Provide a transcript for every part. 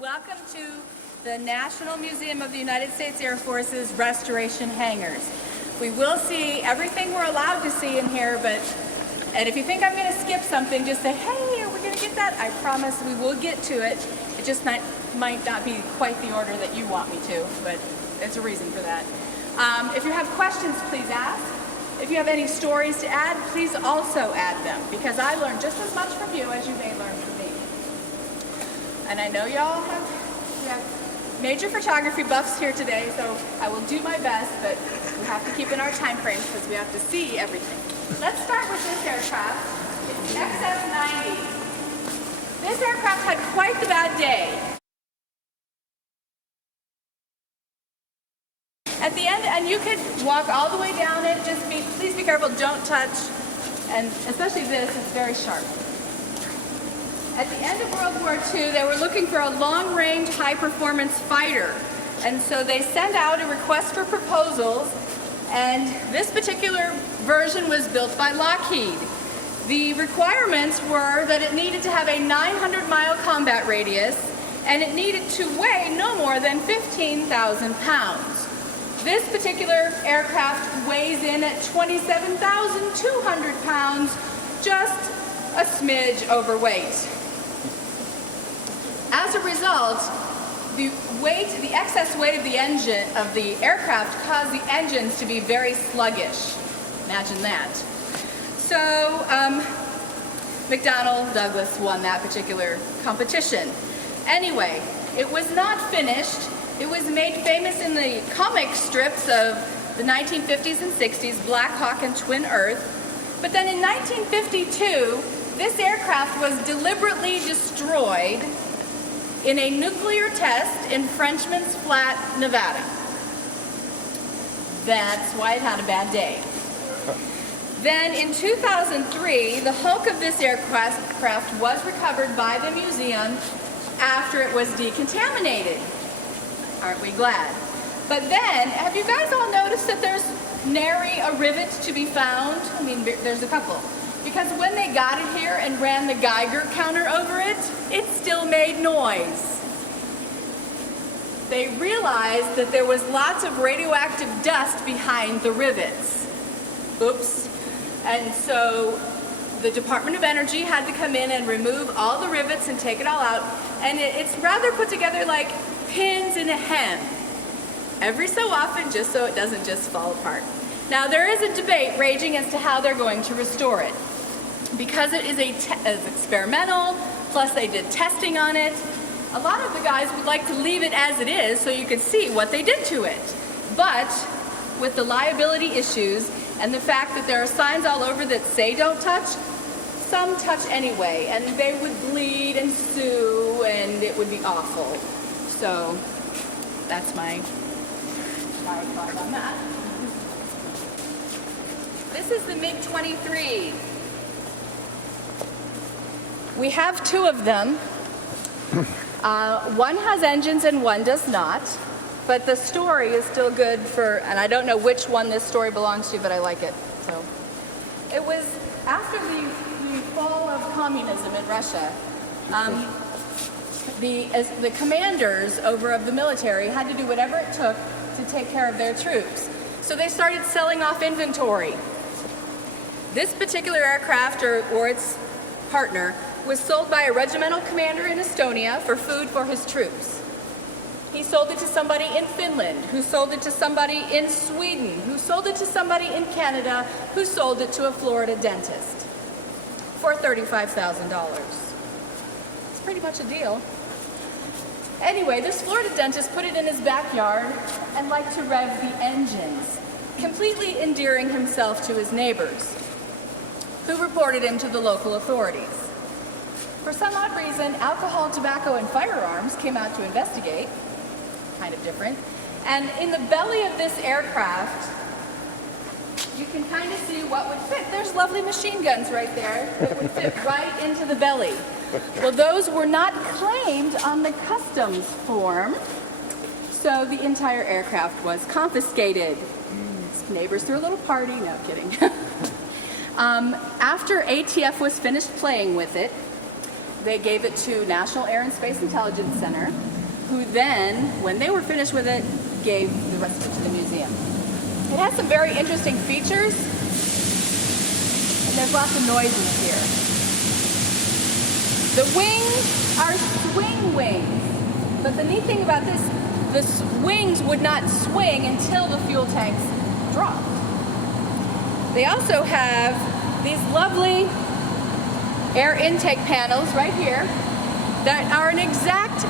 Welcome to the National Museum of the United States Air Force's restoration hangars. We will see everything we're allowed to see in here, and if you think I'm going to skip something, just say, hey, are we going to get that? I promise we will get to it. It just might not be quite the order that you want me to, but it's a reason for that. If you have questions, please ask. If you have any stories to add, please also add them, because I learned just as much from you as you may learn from me. And I know y'all have major photography buffs here today, so I will do my best, but we have to keep in our time frames because we have to see everything. Let's start with this aircraft. It's the XS-90. This aircraft had quite the bad day. At the end, and you could walk all the way down it, please be careful, don't touch, and especially this, it's very sharp. At the end of World War II, they were looking for a long-range, high-performance fighter, and so they sent out a request for proposals, and this particular version was built by Lockheed. The requirements were that it needed to have a 900-mile combat radius, and it needed to weigh no more than 15,000 pounds. This particular aircraft weighs in at 27,200 pounds, just a smidge overweight. As a result, the excess weight of the engine of the aircraft caused the engines to be very sluggish. Imagine that. So McDonnell Douglas won that particular competition. Anyway, it was not finished. It was made famous in the comic strips of the 1950s and 60s, Black Hawk and Twin Earth. But then in 1952, this aircraft was deliberately destroyed in a nuclear test in Frenchman's Flat, Nevada. That's why it had a bad day. Then in 2003, the hulk of this aircraft was recovered by the museum after it was decontaminated. Aren't we glad? But then, have you guys all noticed that there's nary a rivet to be found? I mean, there's a couple. Because when they got it here and ran the Geiger counter over it, it still made noise. They realized that there was lots of radioactive dust behind the rivets. Oops. And so the Department of Energy had to come in and remove all the rivets and take it all out. And it's rather put together like pins in a hem. Every so often, just so it doesn't just fall apart. Now there is a debate raging as to how they're going to restore it. Because it is experimental, plus they did testing on it, a lot of the guys would like to leave it as it is so you could see what they did to it. But with the liability issues and the fact that there are signs all over that say don't touch, some touch anyway, and they would bleed and sue and it would be awful. So that's my thought on that. This is the MiG-23. We have two of them. One has engines and one does not, but the story is still good and I don't know which one this story belongs to, but I like it. So it was after the fall of communism in Russia. The commanders of the military had to do whatever it took to take care of their troops. So they started selling off inventory. This particular aircraft, or its partner, was sold by a regimental commander in Estonia for food for his troops. He sold it to somebody in Finland, who sold it to somebody in Sweden, who sold it to somebody in Canada, who sold it to a Florida dentist for $35,000. It's pretty much a deal. Anyway, this Florida dentist put it in his backyard and liked to rev the engines, completely endearing himself to his neighbors, who reported him to the local authorities. For some odd reason, alcohol, tobacco, and firearms came out to investigate. Kind of different. And in the belly of this aircraft, you can kind of see what would fit. There's lovely machine guns right there that would fit right into the belly. Well, those were not claimed on the customs form, so the entire aircraft was confiscated. Neighbors threw a little party. No, kidding. After ATF was finished playing with it, They gave it to National Air and Space Intelligence Center, who then, when they were finished with it, gave the rest of it to the museum. It has some very interesting features, and there's lots of noises here. The wings are swing wings, but the neat thing about this, the wings would not swing until the fuel tanks dropped. They also have these lovely air intake panels right here that are an exact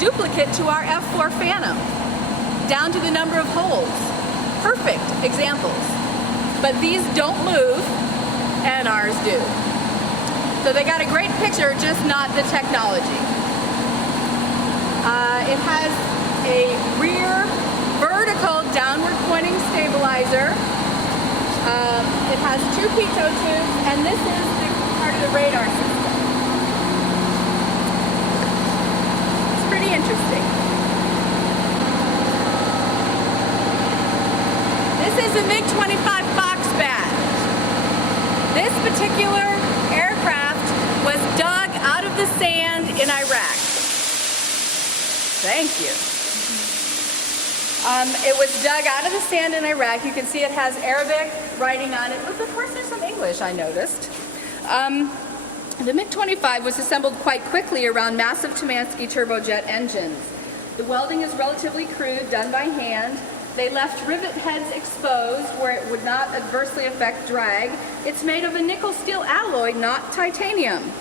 duplicate to our F4 Phantom, down to the number of holes. Perfect examples. But these don't move, and ours do. So they got a great picture, just not the technology. It has a rear vertical downward pointing stabilizer. It has 2 pitot tubes, and this is part of the radar system. It's pretty interesting. This is a MiG-25 Fox badge. This particular aircraft was dug out of the sand in Iraq. Thank you. It was dug out of the sand in Iraq. You can see it has Arabic writing on it. But of course there's some English, I noticed. The MiG-25 was assembled quite quickly around massive Tumansky turbojet engines. The welding is relatively crude, done by hand. They left rivet heads exposed where it would not adversely affect drag. It's made of a nickel steel alloy, not titanium.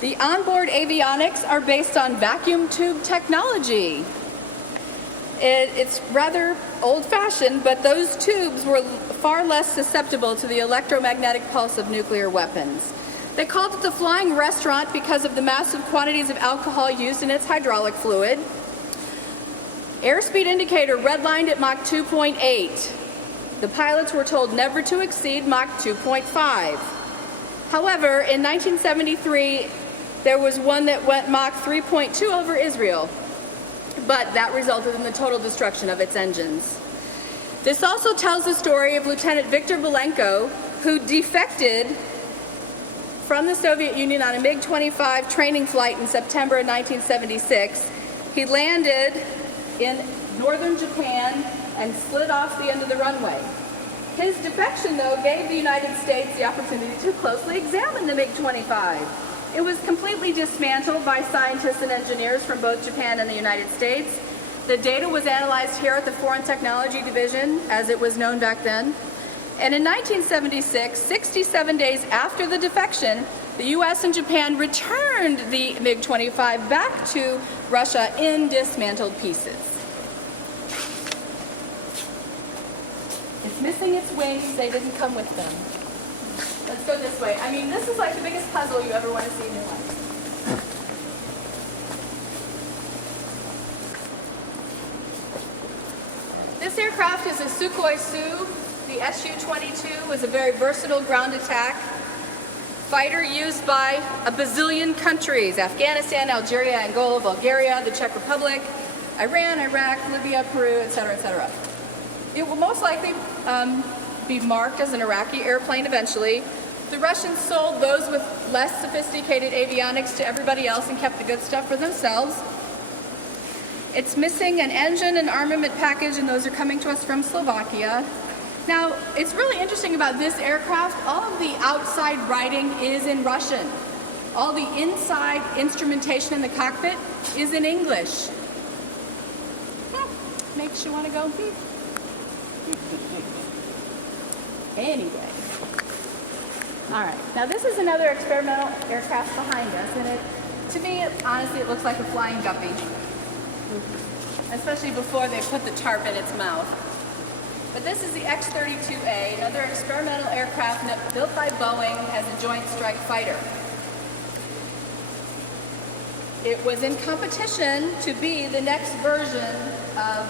The onboard avionics are based on vacuum tube technology. It's rather old-fashioned, but those tubes were far less susceptible to the electromagnetic pulse of nuclear weapons. They called it the flying restaurant because of the massive quantities of alcohol used in its hydraulic fluid. Airspeed indicator redlined at Mach 2.8. The pilots were told never to exceed Mach 2.5. However, in 1973, there was one that went Mach 3.2 over Israel, but that resulted in the total destruction of its engines. This also tells the story of Lieutenant Viktor Belenko, who defected from the Soviet Union on a MiG-25 training flight in September of 1976. He landed in northern Japan and slid off the end of the runway. His defection, though, gave the United States the opportunity to closely examine the MiG-25. It was completely dismantled by scientists and engineers from both Japan and the United States. The data was analyzed here at the Foreign Technology Division, as it was known back then. And in 1976, 67 days after the defection, the US and Japan returned the MiG-25 back to Russia in dismantled pieces. It's missing its wings. They didn't come with them. Let's go this way. I mean, this is like the biggest puzzle you ever want to see in your life. This aircraft is a Sukhoi Su. The Su-22 was a very versatile ground attack fighter used by a bazillion countries: Afghanistan, Algeria, Angola, Bulgaria, the Czech Republic, Iran, Iraq, Libya, Peru, etc., etc. It will most likely be marked as an Iraqi airplane eventually. The Russians sold those with less sophisticated avionics to everybody else and kept the good stuff for themselves. It's missing an engine and armament package, and those are coming to us from Slovakia. Now, it's really interesting about this aircraft, all of the outside writing is in Russian. All the inside instrumentation in the cockpit is in English. Makes you want to go, Anyway. All right, now this is another experimental aircraft behind us, and to me, honestly, it looks like a flying guppy, especially before they put the tarp in its mouth. But this is the X-32A, another experimental aircraft built by Boeing as a joint strike fighter. It was in competition to be the next version of,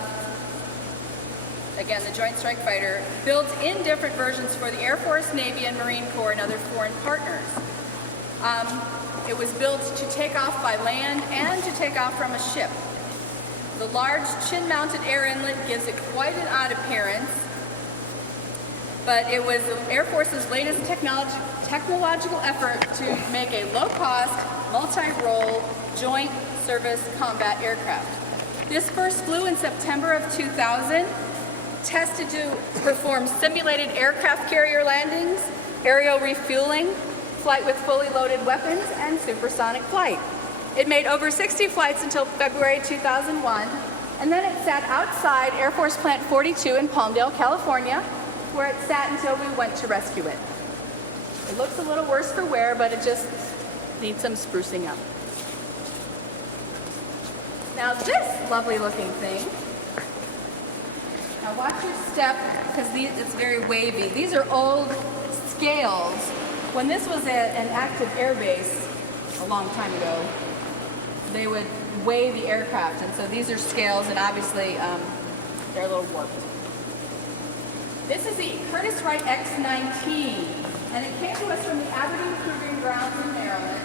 again, the Joint Strike Fighter, built in different versions for the Air Force, Navy, and Marine Corps and other foreign partners. It was built to take off by land and to take off from a ship. The large chin-mounted air inlet gives it quite an odd appearance, but it was the Air Force's latest technological effort to make a low-cost, multi-role joint service combat aircraft. This first flew in September of 2000, tested to perform simulated aircraft carrier landings, aerial refueling, flight with fully loaded weapons, and supersonic flight. It made over 60 flights until February 2001, and then it sat outside Air Force Plant 42 in Palmdale, California, where it sat until we went to rescue it. It looks a little worse for wear, but it just needs some sprucing up. Now this lovely looking thing, now watch your step because it's very wavy. These are old scales. When this was an active air base a long time ago, they would weigh the aircraft, and so these are scales, and obviously they're a little warped. This is the Curtiss Wright X-19, and it came to us from the Aberdeen Proving Grounds in Maryland.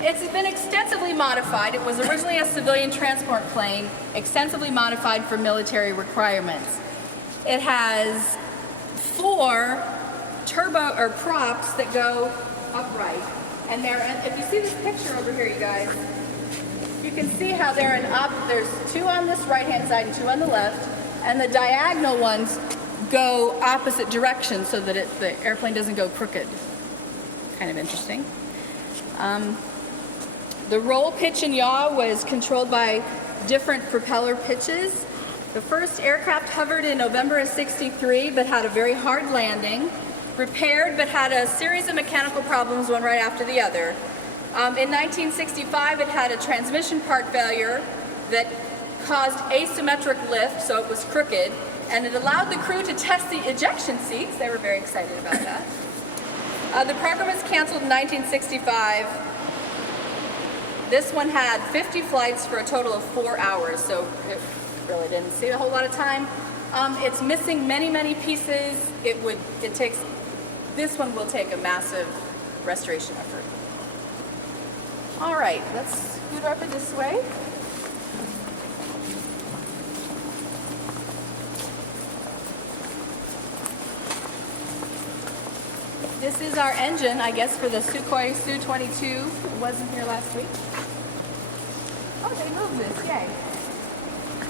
It's been extensively modified. It was originally a civilian transport plane, extensively modified for military requirements. It has 4 turbo or props that go upright, and if you see this picture over here, you guys, you can see how there's 2 on this right-hand side and 2 on the left, and the diagonal ones go opposite directions so that the airplane doesn't go crooked. Kind of interesting. The roll, pitch, and yaw was controlled by different propeller pitches. The first aircraft hovered in November of '63, but had a very hard landing. Repaired, but had a series of mechanical problems, one right after the other. In 1965, it had a transmission part failure that caused asymmetric lift, so it was crooked, and it allowed the crew to test the ejection seats. They were very excited about that. The program was canceled in 1965. This one had 50 flights for a total of 4 hours, so it really didn't see a whole lot of time. It's missing many, many pieces. This one will take a massive restoration effort. All right, let's scoot over this way. This is our engine, I guess, for the Sukhoi Su-22. It wasn't here last week. Oh, they moved this, yay.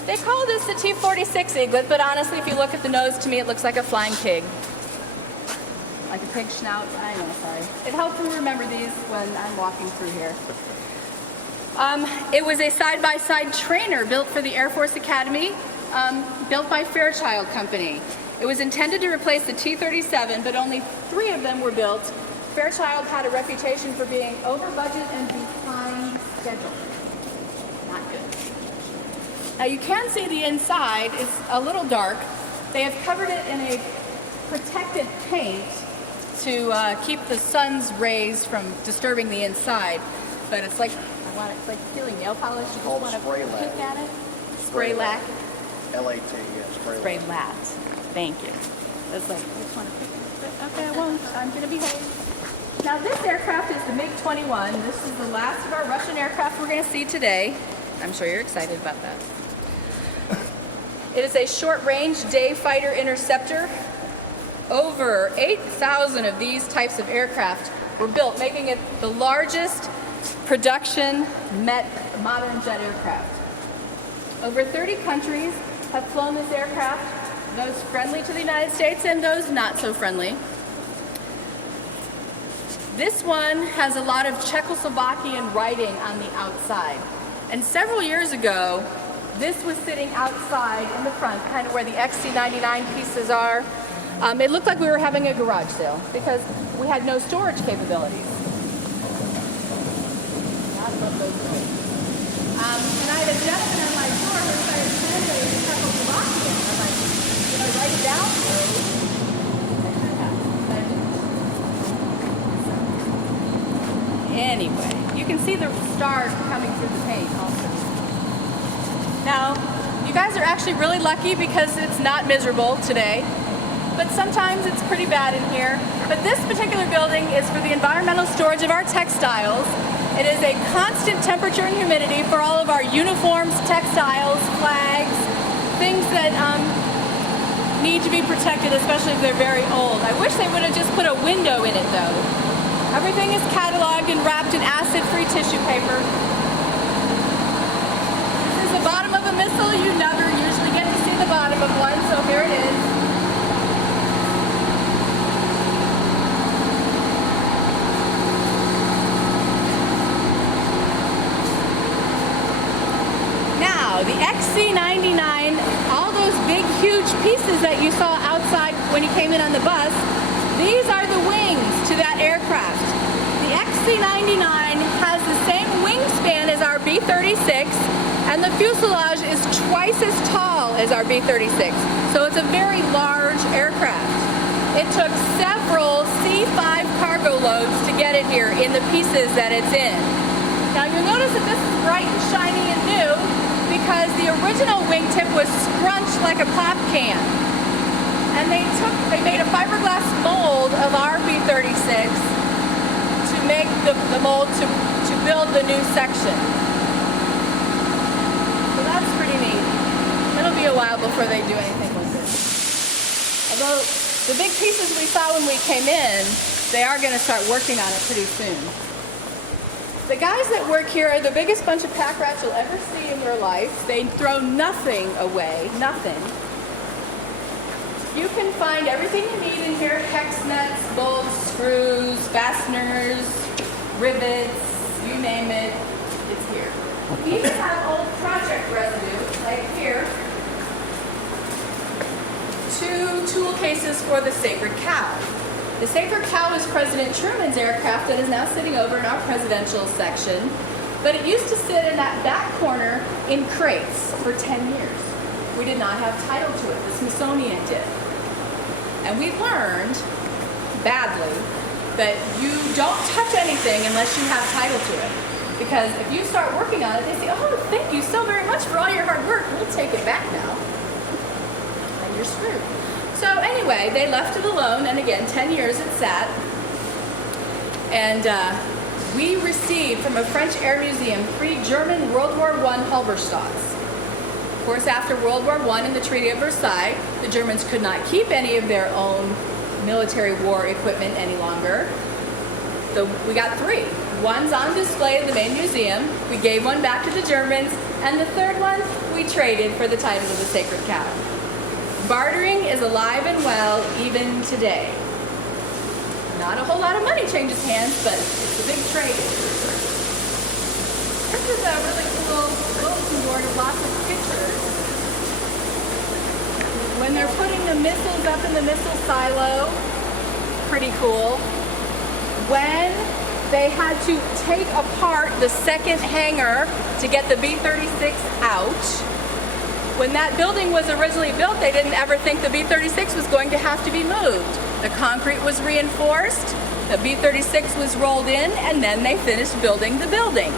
They call this the T-46 Eaglet, but honestly, if you look at the nose, to me, it looks like a flying pig. Like a pig snout. I know, sorry. It helps me remember these when I'm walking through here. It was a side-by-side trainer built for the Air Force Academy, built by Fairchild Company. It was intended to replace the T-37, but only 3 of them were built. Fairchild had a reputation for being over budget and behind schedule. Not good. Now you can see the inside is a little dark. They have covered it in a protected paint to keep the sun's rays from disturbing the inside. But it's like peeling nail polish. You just want to peek at it. Spray lac. L-A-T, yeah, spray lat. Thank you. It's like, I just want to pick it. Okay, I won't. I'm going to behave. Now this aircraft is the MiG-21. This is the last of our Russian aircraft we're going to see today. I'm sure you're excited about that. It is a short-range day fighter interceptor. Over 8,000 of these types of aircraft were built, making it the largest production modern jet aircraft. Over 30 countries have flown this aircraft, those friendly to the United States and those not so friendly. This one has a lot of Czechoslovakian writing on the outside. And several years ago, this was sitting outside in the front, kind of where the XC-99 pieces are. It looked like we were having a garage sale because we had no storage capabilities. I love those things. And I had a gentleman on my tour who started translating Czechoslovakian. I'm like, did I write it down? Anyway, you can see the stars coming through the paint also. Now, you guys are actually really lucky because it's not miserable today, but sometimes it's pretty bad in here. But this particular building is for the environmental storage of our textiles. It is a constant temperature and humidity for all of our uniforms, textiles, flags, things that need to be protected, especially if they're very old. I wish they would have just put a window in it though. Everything is cataloged and wrapped in acid-free tissue paper. This is the bottom of a missile. You never usually get to see the bottom of one, so here it is. Now, the XC-99, all those big, huge pieces that you saw outside when you came in on the bus, these are the wings to that aircraft. The XC-99 has the same wingspan as our B-36, and the fuselage is twice as tall as our B-36. So it's a very large aircraft. It took several C-5 cargo loads to get it here in the pieces that it's in. Now you'll notice that this is bright and shiny and new because the original wingtip was scrunched like a pop can. And they made a fiberglass mold of our B-36 to make the mold to build the new section. So that's pretty neat. It'll be a while before they do anything with it. Although the big pieces we saw when we came in, they are going to start working on it pretty soon. The guys that work here are the biggest bunch of pack rats you'll ever see in your life. They throw nothing away, nothing. You can find everything you need in here: hex nuts, bolts, screws, fasteners, rivets, you name it, it's here. We even have old project residue, like here. 2 tool cases for the Sacred Cow. The Sacred Cow is President Truman's aircraft that is now sitting over in our presidential section, but it used to sit in that back corner in crates for 10 years. We did not have title to it. The Smithsonian did. And we learned, badly, that you don't touch anything unless you have title to it. Because if you start working on it, they say, oh, thank you so very much for all your hard work. We'll take it back now. And you're screwed. So anyway, they left it alone, and again, 10 years it sat. And we received from a French air museum 3 German World War I Halberstadts. Of course, after World War I and the Treaty of Versailles, the Germans could not keep any of their own military war equipment any longer. So we got 3. One's on display at the main museum. We gave one back to the Germans, and the third one we traded for the title of the Sacred Cow. Bartering is alive and well even today. Not a whole lot of money changes hands, but it's a big trade. This is a really cool bulletin board of lots of pictures. When they're putting the missiles up in the missile silo, pretty cool. When they had to take apart the second hangar to get the B-36 out. When that building was originally built, they didn't ever think the B-36 was going to have to be moved. The concrete was reinforced, the B-36 was rolled in, and then they finished building the building.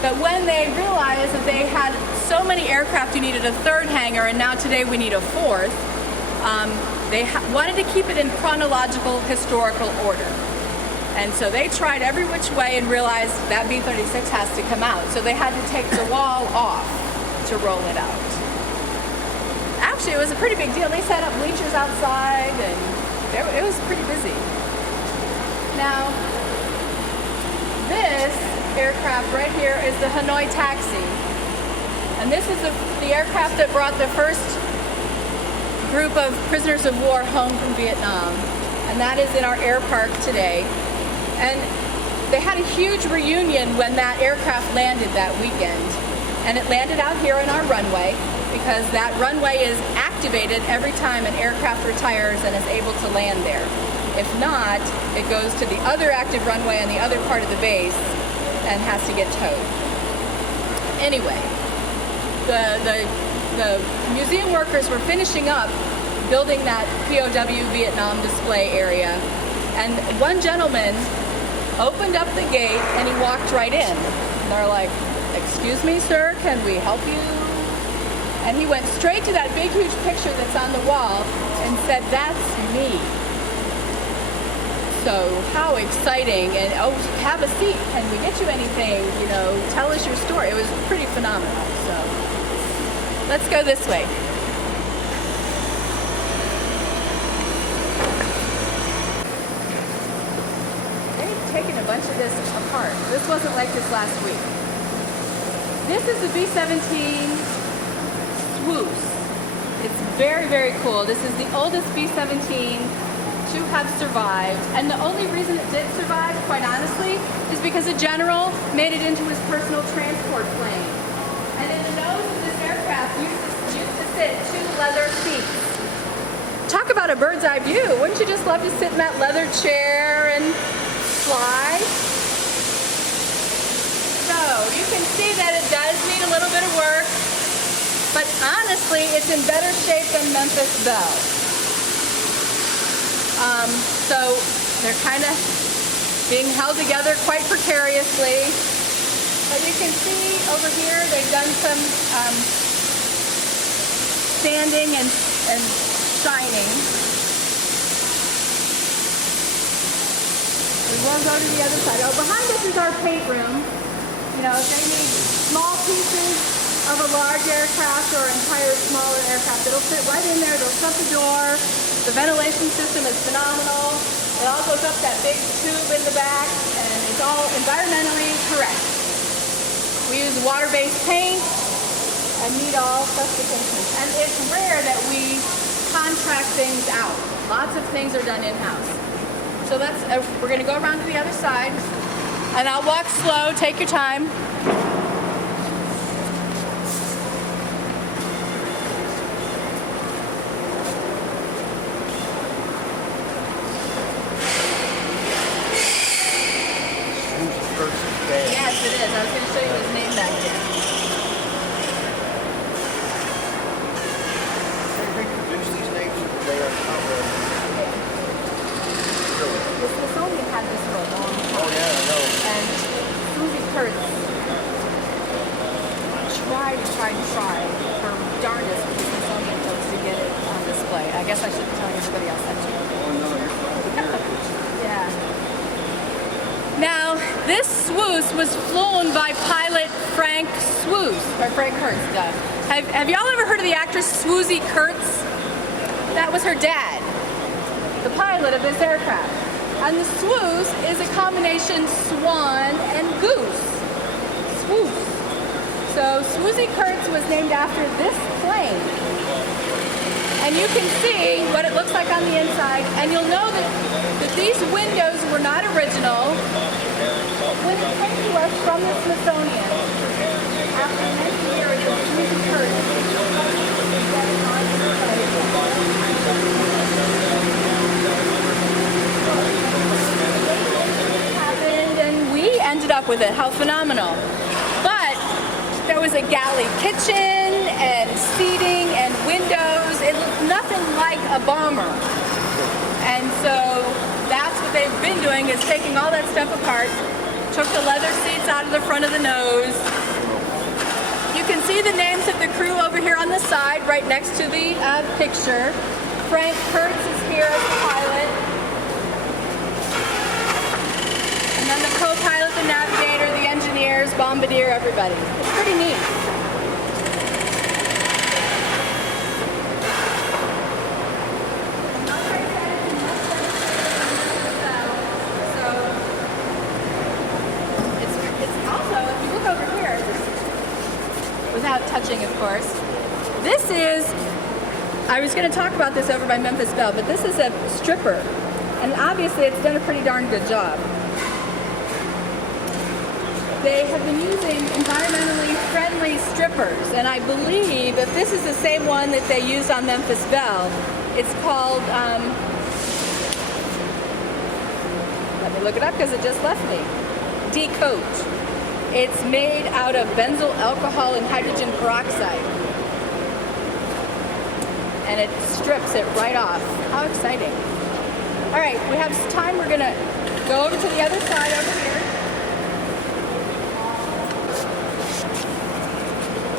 But when they realized that they had so many aircraft, you needed a 3rd hangar, and now today we need a 4th, they wanted to keep it in chronological historical order. And so they tried every which way and realized that B-36 has to come out. So they had to take the wall off to roll it out. Actually, it was a pretty big deal. They set up bleachers outside, and it was pretty busy. Now, this aircraft right here is the Hanoi Taxi. And this is the aircraft that brought the first group of prisoners of war home from Vietnam. And that is in our air park today. And they had a huge reunion when that aircraft landed that weekend. And it landed out here on our runway because that runway is activated every time an aircraft retires and is able to land there. If not, it goes to the other active runway on the other part of the base and has to get towed. Anyway, the museum workers were finishing up building that POW Vietnam display area, and one gentleman opened up the gate and he walked right in. And they're like, "Excuse me, sir, can we help you?" And he went straight to that big, huge picture that's on the wall and said, "That's me." So how exciting. And, "Oh, have a seat. Can we get you anything? You know, tell us your story." It was pretty phenomenal. So let's go this way. bunch of this apart. This wasn't like this last week. This is the B-17 Swoos. It's very, very cool. This is the oldest B-17 to have survived. And the only reason it did survive, quite honestly, is because a general made it into his personal transport plane. And in the nose of this aircraft used to fit 2 leather seats. Talk about a bird's eye view. Wouldn't you just love to sit in that leather chair and fly? So you can see that it does need a little bit of work, but honestly, it's in better shape than Memphis Belle. So they're kind of being held together quite precariously. But you can see over here they've done some sanding and shining. We will go to the other side. Oh, behind us is our paint room. You know, if they need small pieces of a large aircraft or entire smaller aircraft, it'll fit right in there. They'll shut the door. The ventilation system is phenomenal. It all goes up that big tube in the back, and it's all environmentally correct. We use water-based paint and meet all specifications. And it's rare that we contract things out. Lots of things are done in-house. So that's, we're going to go around to the other side, and I'll walk slow. Take your time. Yes, it is. I was going to show you his name back there. They reproduce these names or they are common? The Smithsonian had this for a long time. Oh yeah, I know. And Susie Kurtz tried her darndest with the Smithsonian folks to get it on display. I guess I shouldn't tell everybody else that too. Oh no, you're fine. Yeah. Now, this Swoos was flown by pilot Frank Swoos, or Frank Kurtz. Have y'all ever heard of the actress Swoosie Kurtz? That was her dad, the pilot of this aircraft. And the Swoos is a combination swan and goose. Swoos. So Swoosie Kurtz was named after this plane. And you can see what it looks like on the inside, and you'll know that these windows were not original. When it came to us from the Smithsonian, after many years of Swoosie Kurtz, happened, and we ended up with it. How phenomenal. But there was a galley kitchen and seating and windows. It looked nothing like a bomber. And so that's what they've been doing, is taking all that stuff apart, took the leather seats out of the front of the nose. You can see the names of the crew over here on the side, right next to the picture. Frank Kurtz is here as the pilot. And then the co-pilot, the navigator, the engineers, bombardier, everybody. It's pretty neat. Without touching, of course. This is, I was going to talk about this over by Memphis Belle, but this is a stripper. And obviously it's done a pretty darn good job. They have been using environmentally friendly strippers, and I believe if this is the same one that they used on Memphis Belle, it's called, let me look it up because it just left me, Decoat. It's made out of benzyl alcohol and hydrogen peroxide. And it strips it right off. How exciting. All right, we have some time. We're going to go over to the other side over here.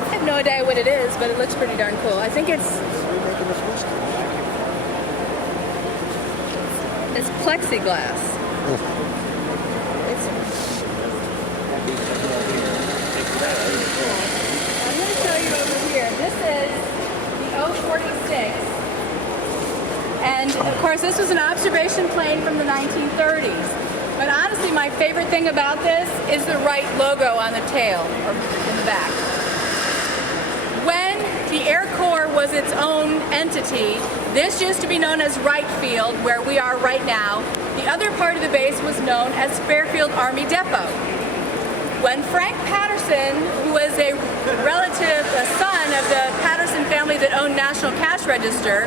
I have no idea what it is, but it looks pretty darn cool. I think it's plexiglass. I'm going to show you over here. This is the O-46. And of course, this was an observation plane from the 1930s. But honestly, my favorite thing about this is the Wright logo on the tail, or in the back. When the Air Corps was its own entity, this used to be known as Wright Field, where we are right now. The other part of the base was known as Fairfield Army Depot. When Frank Patterson, who was a son of the Patterson family that owned National Cash Register,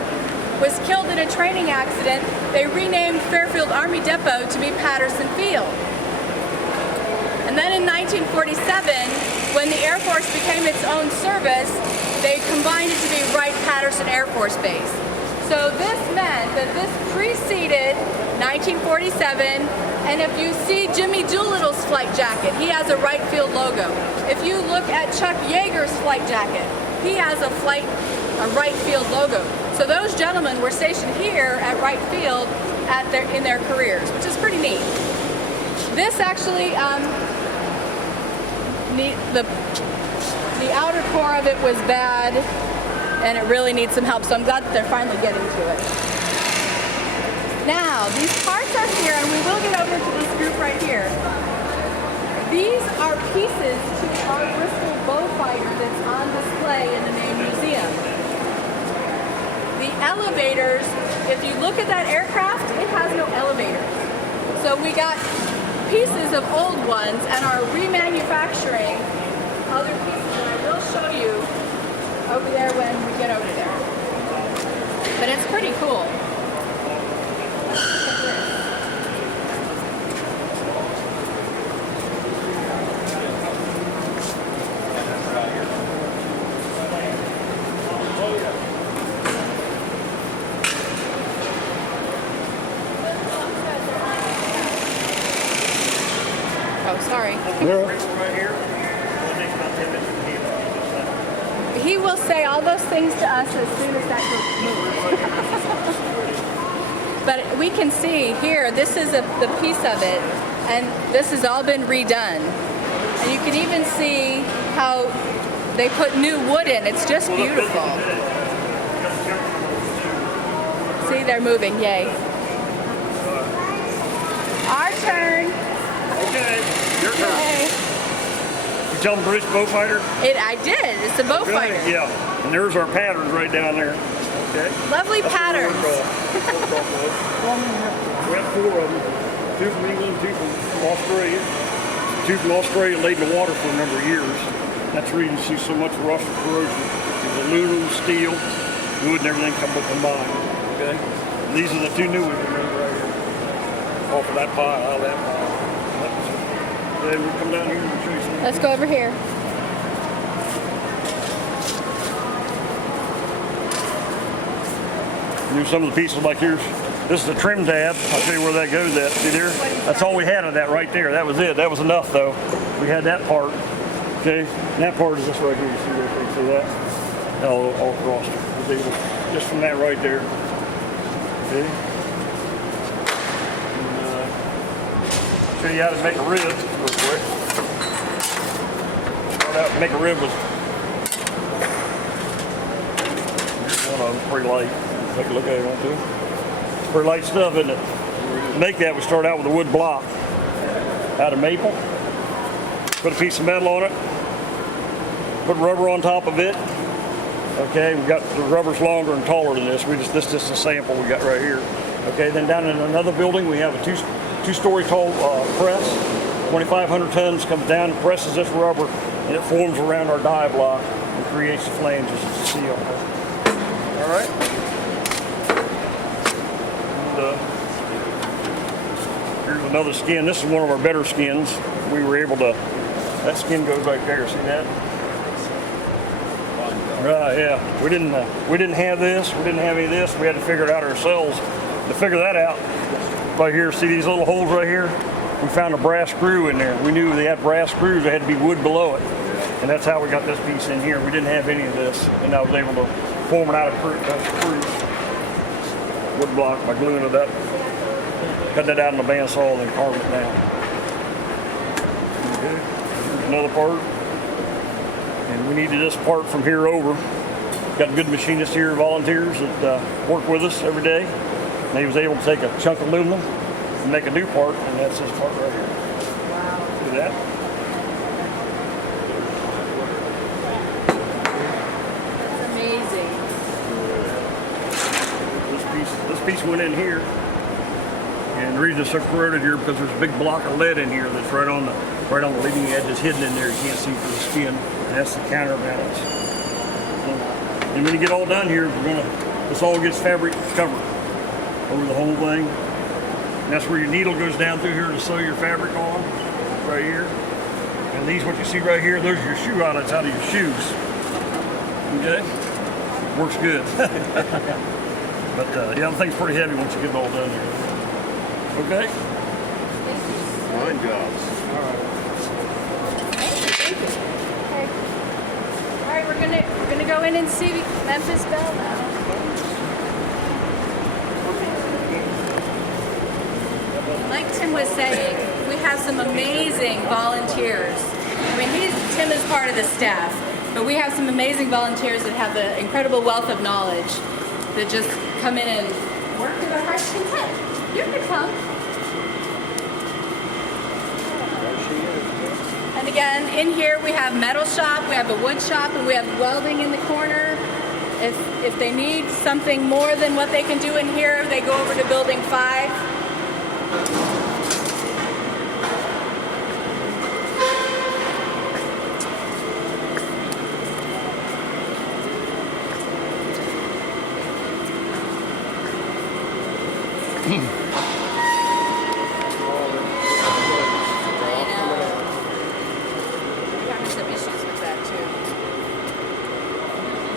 was killed in a training accident, they renamed Fairfield Army Depot to be Patterson Field. And then in 1947, when the Air Force became its own service, they combined it to be Wright-Patterson Air Force Base. So this meant that this preceded 1947, and if you see Jimmy Doolittle's flight jacket, he has a Wright Field logo. If you look at Chuck Yeager's flight jacket, he has a Wright Field logo. So those gentlemen were stationed here at Wright Field in their careers, which is pretty neat. This actually, the outer core of it was bad, and it really needs some help, so I'm glad that they're finally getting to it. Now, these parts are here, and we will get over to this group right here. These are pieces to our Bristol Beaufighter that's on display in the main museum. The elevators, if you look at that aircraft, it has no elevator. So we got pieces of old ones and are remanufacturing other pieces, and I will show you over there when we get over there. But it's pretty cool. Oh, sorry. He will say all those things to us as soon as that moves. But we can see here, this is the piece of it, and this has all been redone. And you can even see how they put new wood in. It's just beautiful. See, they're moving, yay. Our turn. Okay, your turn. Yay. You tell them British Beaufighter? I did. It's a Beaufighter. Yeah, and there's our patterns right down there. Okay. Lovely patterns. We have 4 of them. 2 from England, 2 from Australia. 2 from Australia laid in the water for a number of years. That's the reason you see so much rust and corrosion. The aluminum, steel, wood, and everything combined. Okay. And these are the 2 new ones we made right here. Off of that pile, out of that pile. Then we come down here and show you some. Let's go over here. Do some of the pieces like here's. This is the trim tab. I'll show you where that goes at. See there? That's all we had of that right there. That was it. That was enough though. We had that part. Okay. And that part is this right here. You see that? You see that? All across. Just from that right there. Okay. Show you how to make a rib real quick. Start out to make a rib with one of them, pretty light. Take a look at it, want to? It's pretty light stuff, isn't it? To make that, we start out with a wood block out of maple. Put a piece of metal on it. Put rubber on top of it. Okay, we got the rubber's longer and taller than this. This is just a sample we got right here. Okay, then down in another building, we have a two-story tall press. 2,500 tons comes down and presses this rubber, and it forms around our die block and creates the flanges as a seal. All right. And, here's another skin. This is one of our better skins. We were able to. That skin goes right there. See that? Right. Yeah. We didn't have this. We didn't have any of this. We had to figure it out ourselves. To figure that out, right here, see these little holes right here? We found a brass screw in there. We knew they had brass screws, there had to be wood below it. And that's how we got this piece in here. We didn't have any of this. And I was able to form it out of screws. Wood block by gluing it up. Cut that out in the bandsaw and then carve it down. Okay. Here's another part. And we needed this part from here over. Got good machinists here, volunteers that work with us every day. And he was able to take a chunk of aluminum, and make a new part, and that's this part right here. Wow. See that? That's amazing. This piece went in here, and the reason it's so corroded here because there's a big block of lead in here that's right on the leading edge. It's hidden in there. You can't see through the skin. And that's the counterbalance. And when you get all done here, this all gets fabric covered over the whole thing. And that's where your needle goes down through here to sew your fabric on, right here. And these, what you see right here, those are your shoe eyelets out of your shoes. Okay? Works good. But yeah, the thing's pretty heavy once you get it all done here. Okay? Fine jobs. Okay. All right, we're gonna go in and see Memphis Belle now. Like Tim was saying, we have some amazing volunteers. I mean, Tim is part of the staff, but we have some amazing volunteers that have the incredible wealth of knowledge that just come in and work to their heart's content. You can come. And again, in here we have metal shop, we have a wood shop, and we have welding in the corner. If they need something more than what they can do in here, they go over to building 5.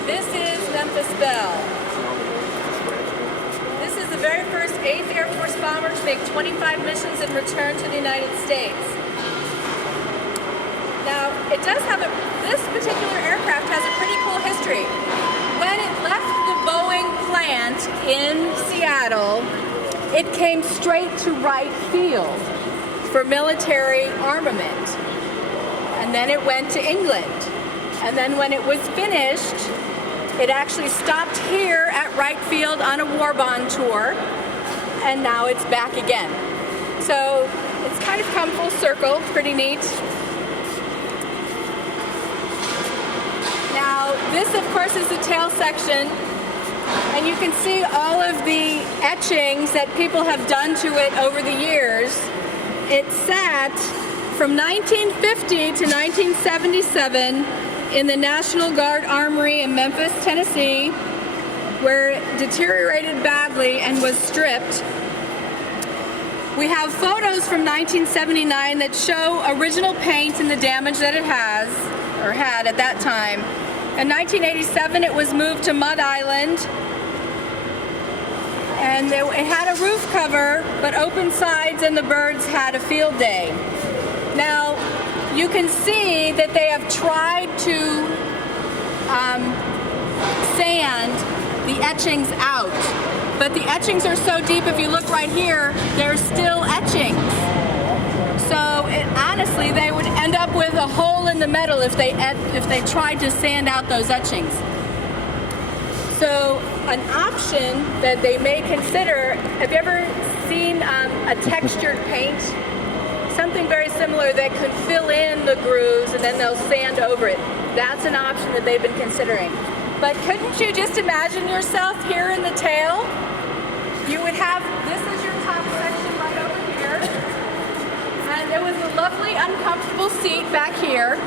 This is Memphis Belle. This is the very first 8th Air Force bomber to make 25 missions and return to the United States. Now, it does have this particular aircraft has a pretty cool history. When it left the Boeing plant in Seattle, it came straight to Wright Field for military armament. And then it went to England. And then when it was finished, it actually stopped here at Wright Field on a war bond tour, and now it's back again. So it's kind of come full circle, pretty neat. Now this of course is the tail section, and you can see all of the etchings that people have done to it over the years. It sat from 1950 to 1977 in the National Guard Armory in Memphis, Tennessee, where it deteriorated badly and was stripped. We have photos from 1979 that show original paint and the damage that it has, or had at that time. In 1987, it was moved to Mud Island, and it had a roof cover, but open sides, and the birds had a field day. Now, you can see that they have tried to sand the etchings out, but the etchings are so deep, if you look right here, there's still etchings. So honestly, they would end up with a hole in the metal if they tried to sand out those etchings. So an option that they may consider, have you ever seen a textured paint? Something very similar that could fill in the grooves and then they'll sand over it. That's an option that they've been considering. But couldn't you just imagine yourself here in the tail? You would have, this is your top section right over here. And there was a lovely uncomfortable seat back here.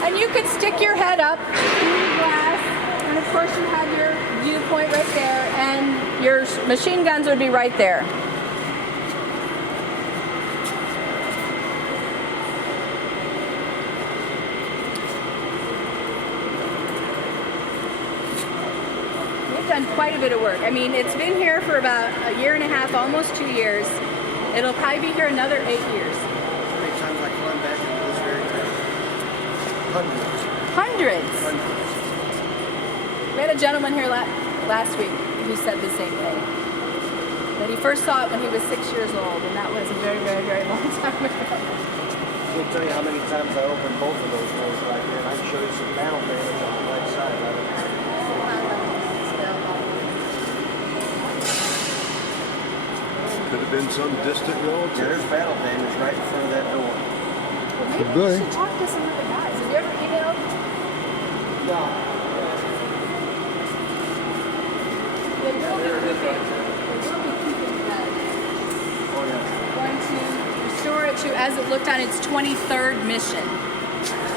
And you could stick your head up through the glass. And of course you have your viewpoint right there. And your machine guns would be right there. Done quite a bit of work. I mean, it's been here for about a year and a half, almost 2 years. It'll probably be here another 8 years. How many times I climbed back into this very thing? Hundreds. We had a gentleman here last week who said the same thing. That he first saw it when he was 6 years old, and that was a very, very, very long time ago. I can't tell you how many times I opened both of those doors right here, and I can show you some panel damage on the right side of it. Could have been some distant Yeah, relative. there's battle damage right in front of that door. Well, maybe Could we be. should talk to some of the guys. Have you ever emailed? No. They will be keeping that. Oh, yeah. Going to restore it to as it looked on its 23rd mission.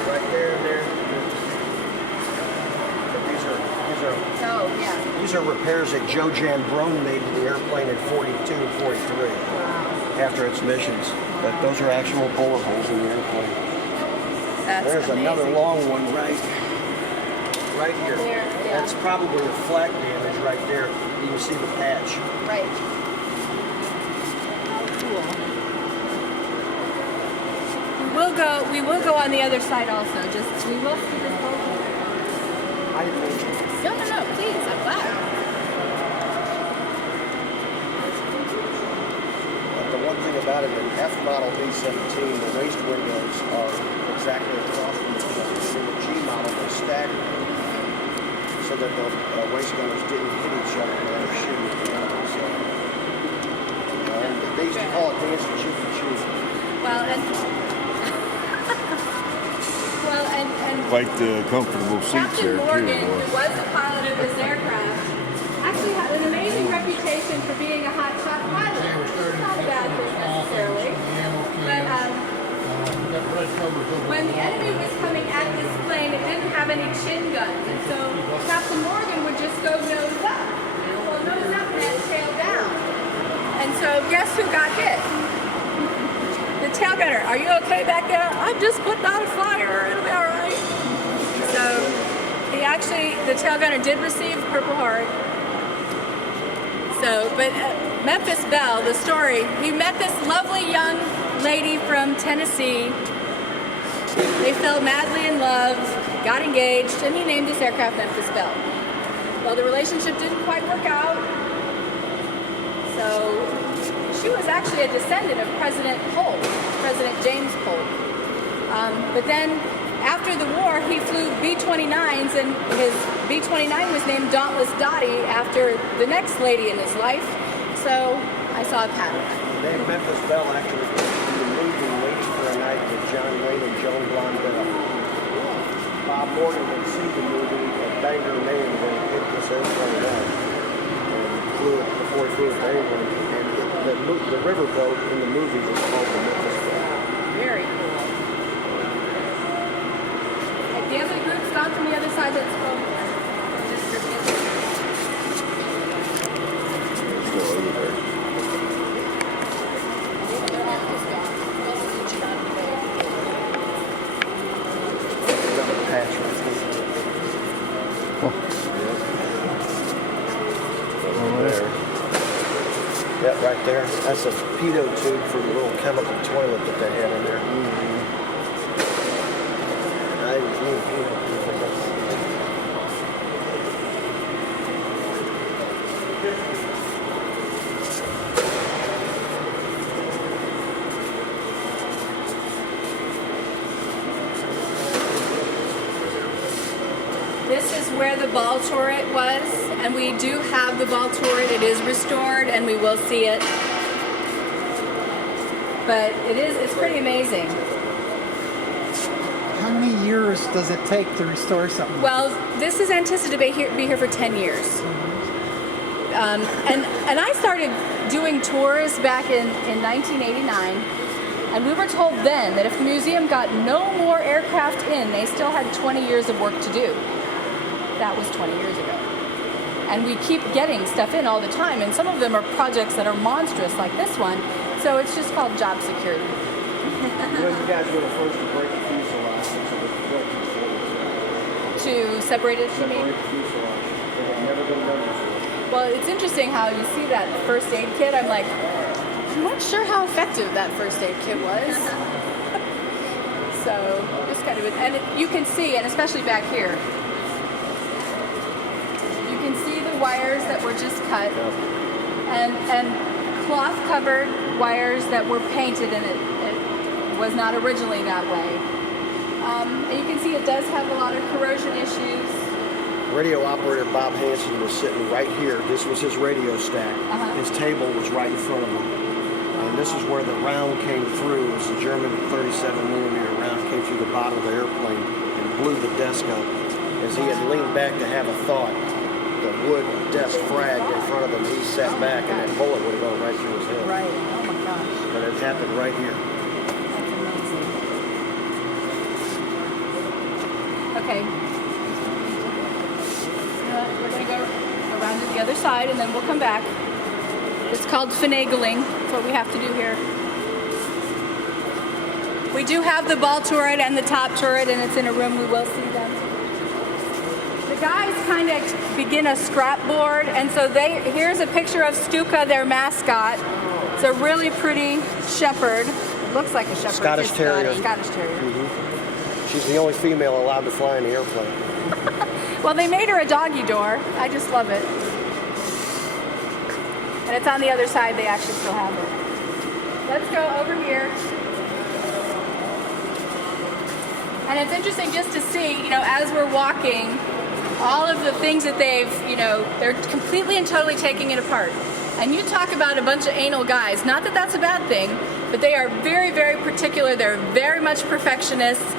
Right there and there. But Oh, yeah. these are repairs that Joe Jambrone made to the airplane in 42 and 43 after its missions. But those are actual bullet holes in the airplane. That's There's amazing. another long one right here. There, yeah. That's probably the flak damage right there. You can see the patch. Right. Cool. We will go on the other side also. We will see this whole. I didn't mean to. No, please. I'm glad. But the one thing about it, the F model B-17, the waist windows are exactly across from each other. In the G model, they're staggered so that the waist windows didn't hit each other when they were shooting at the end. So, they used to call it dance to cheek and cheek. Well, and Quite the comfortable seats Captain there, Morgan, too. who was the pilot of this aircraft, actually had an amazing reputation for being a hotshot pilot. It's not a bad thing necessarily. But when the enemy was coming at this plane, it didn't have any chin guns. And so Captain Morgan would just go nose up. Well, nose up meant tail down. And so guess who got hit? The tail gunner. Are you okay back there? I'm just putting out a fire. It'll be all right. So the tail gunner did receive Purple Heart. So, but Memphis Belle, the story, he met this lovely young lady from Tennessee. They fell madly in love, got engaged, and he named his aircraft Memphis Belle. Well, the relationship didn't quite work out. So she was actually a descendant of President James Polk. But then after the war, he flew B-29s, and his B-29 was named Dauntless Dottie after the next lady in his life. So I saw a pattern. Named Memphis Belle after the movie Waiting for a Night with John Wayne and Joan Blondell. Bob Morgan had seen the movie at Bangor, Maine when he hit this airplane up and flew it before he flew it to England. And the riverboat in the movie was called the Memphis Belle. Very cool. Like the other group's gone from the other side that's from Still over there. Another patch right there. Yeah, right there. That's a pedo tube for the little chemical toilet that they had in there. This is where the ball turret was, and we do have the ball turret. It is restored, and we will see it. But it's pretty amazing. How many years does it take to restore something? Well, this is anticipated to be here for 10 years. And I started doing tours back in 1989, and we were told then that if the museum got no more aircraft in, they still had 20 years of work to do. That was 20 years ago. And we keep getting stuff in all the time, and some of them are projects that are monstrous, like this one, so it's just called job security. You guys were the first to break the fuselage To separate it, you mean? Separate the fuselage. It had never been done before. Well, it's interesting how you see that first aid kit. I'm like, I'm not sure how effective that first aid kit was. So, just kind of, you can see, and especially back here, you can see the wires that were just cut, and cloth-covered wires that were painted, and it was not originally that way. And you can see it does have a lot of corrosion issues. Radio operator Bob Hansen was sitting right here. This was his radio stack. Uh-huh. His table was right in front of him. And this is where the round came through. It was a German 37mm round came through the bottom of the airplane and blew the desk up. As he had leaned back to have a thought, the wood desk fragged in front of him. He sat back, and that bullet would have gone right through his head. Right. Oh my gosh. But it happened right here. That's amazing. Okay. We're going to go around to the other side and then we'll come back. It's called finagling. That's what we have to do here. We do have the ball turret and the top turret, and it's in a room. We will see them. The guys kind of begin a scrap board, and so here's a picture of Stuka, their mascot. It's a really pretty shepherd. It looks like a shepherd. Scottish Terrier. Scottish Terrier. She's the only female allowed to fly in the airplane. Well, they made her a doggy door. I just love it. And it's on the other side. They actually still have it. Let's go over here. And it's interesting just to see, as we're walking, all of the things that they're completely and totally taking it apart. And you talk about a bunch of anal guys. Not that that's a bad thing, but they are very, very particular. They're very much perfectionists.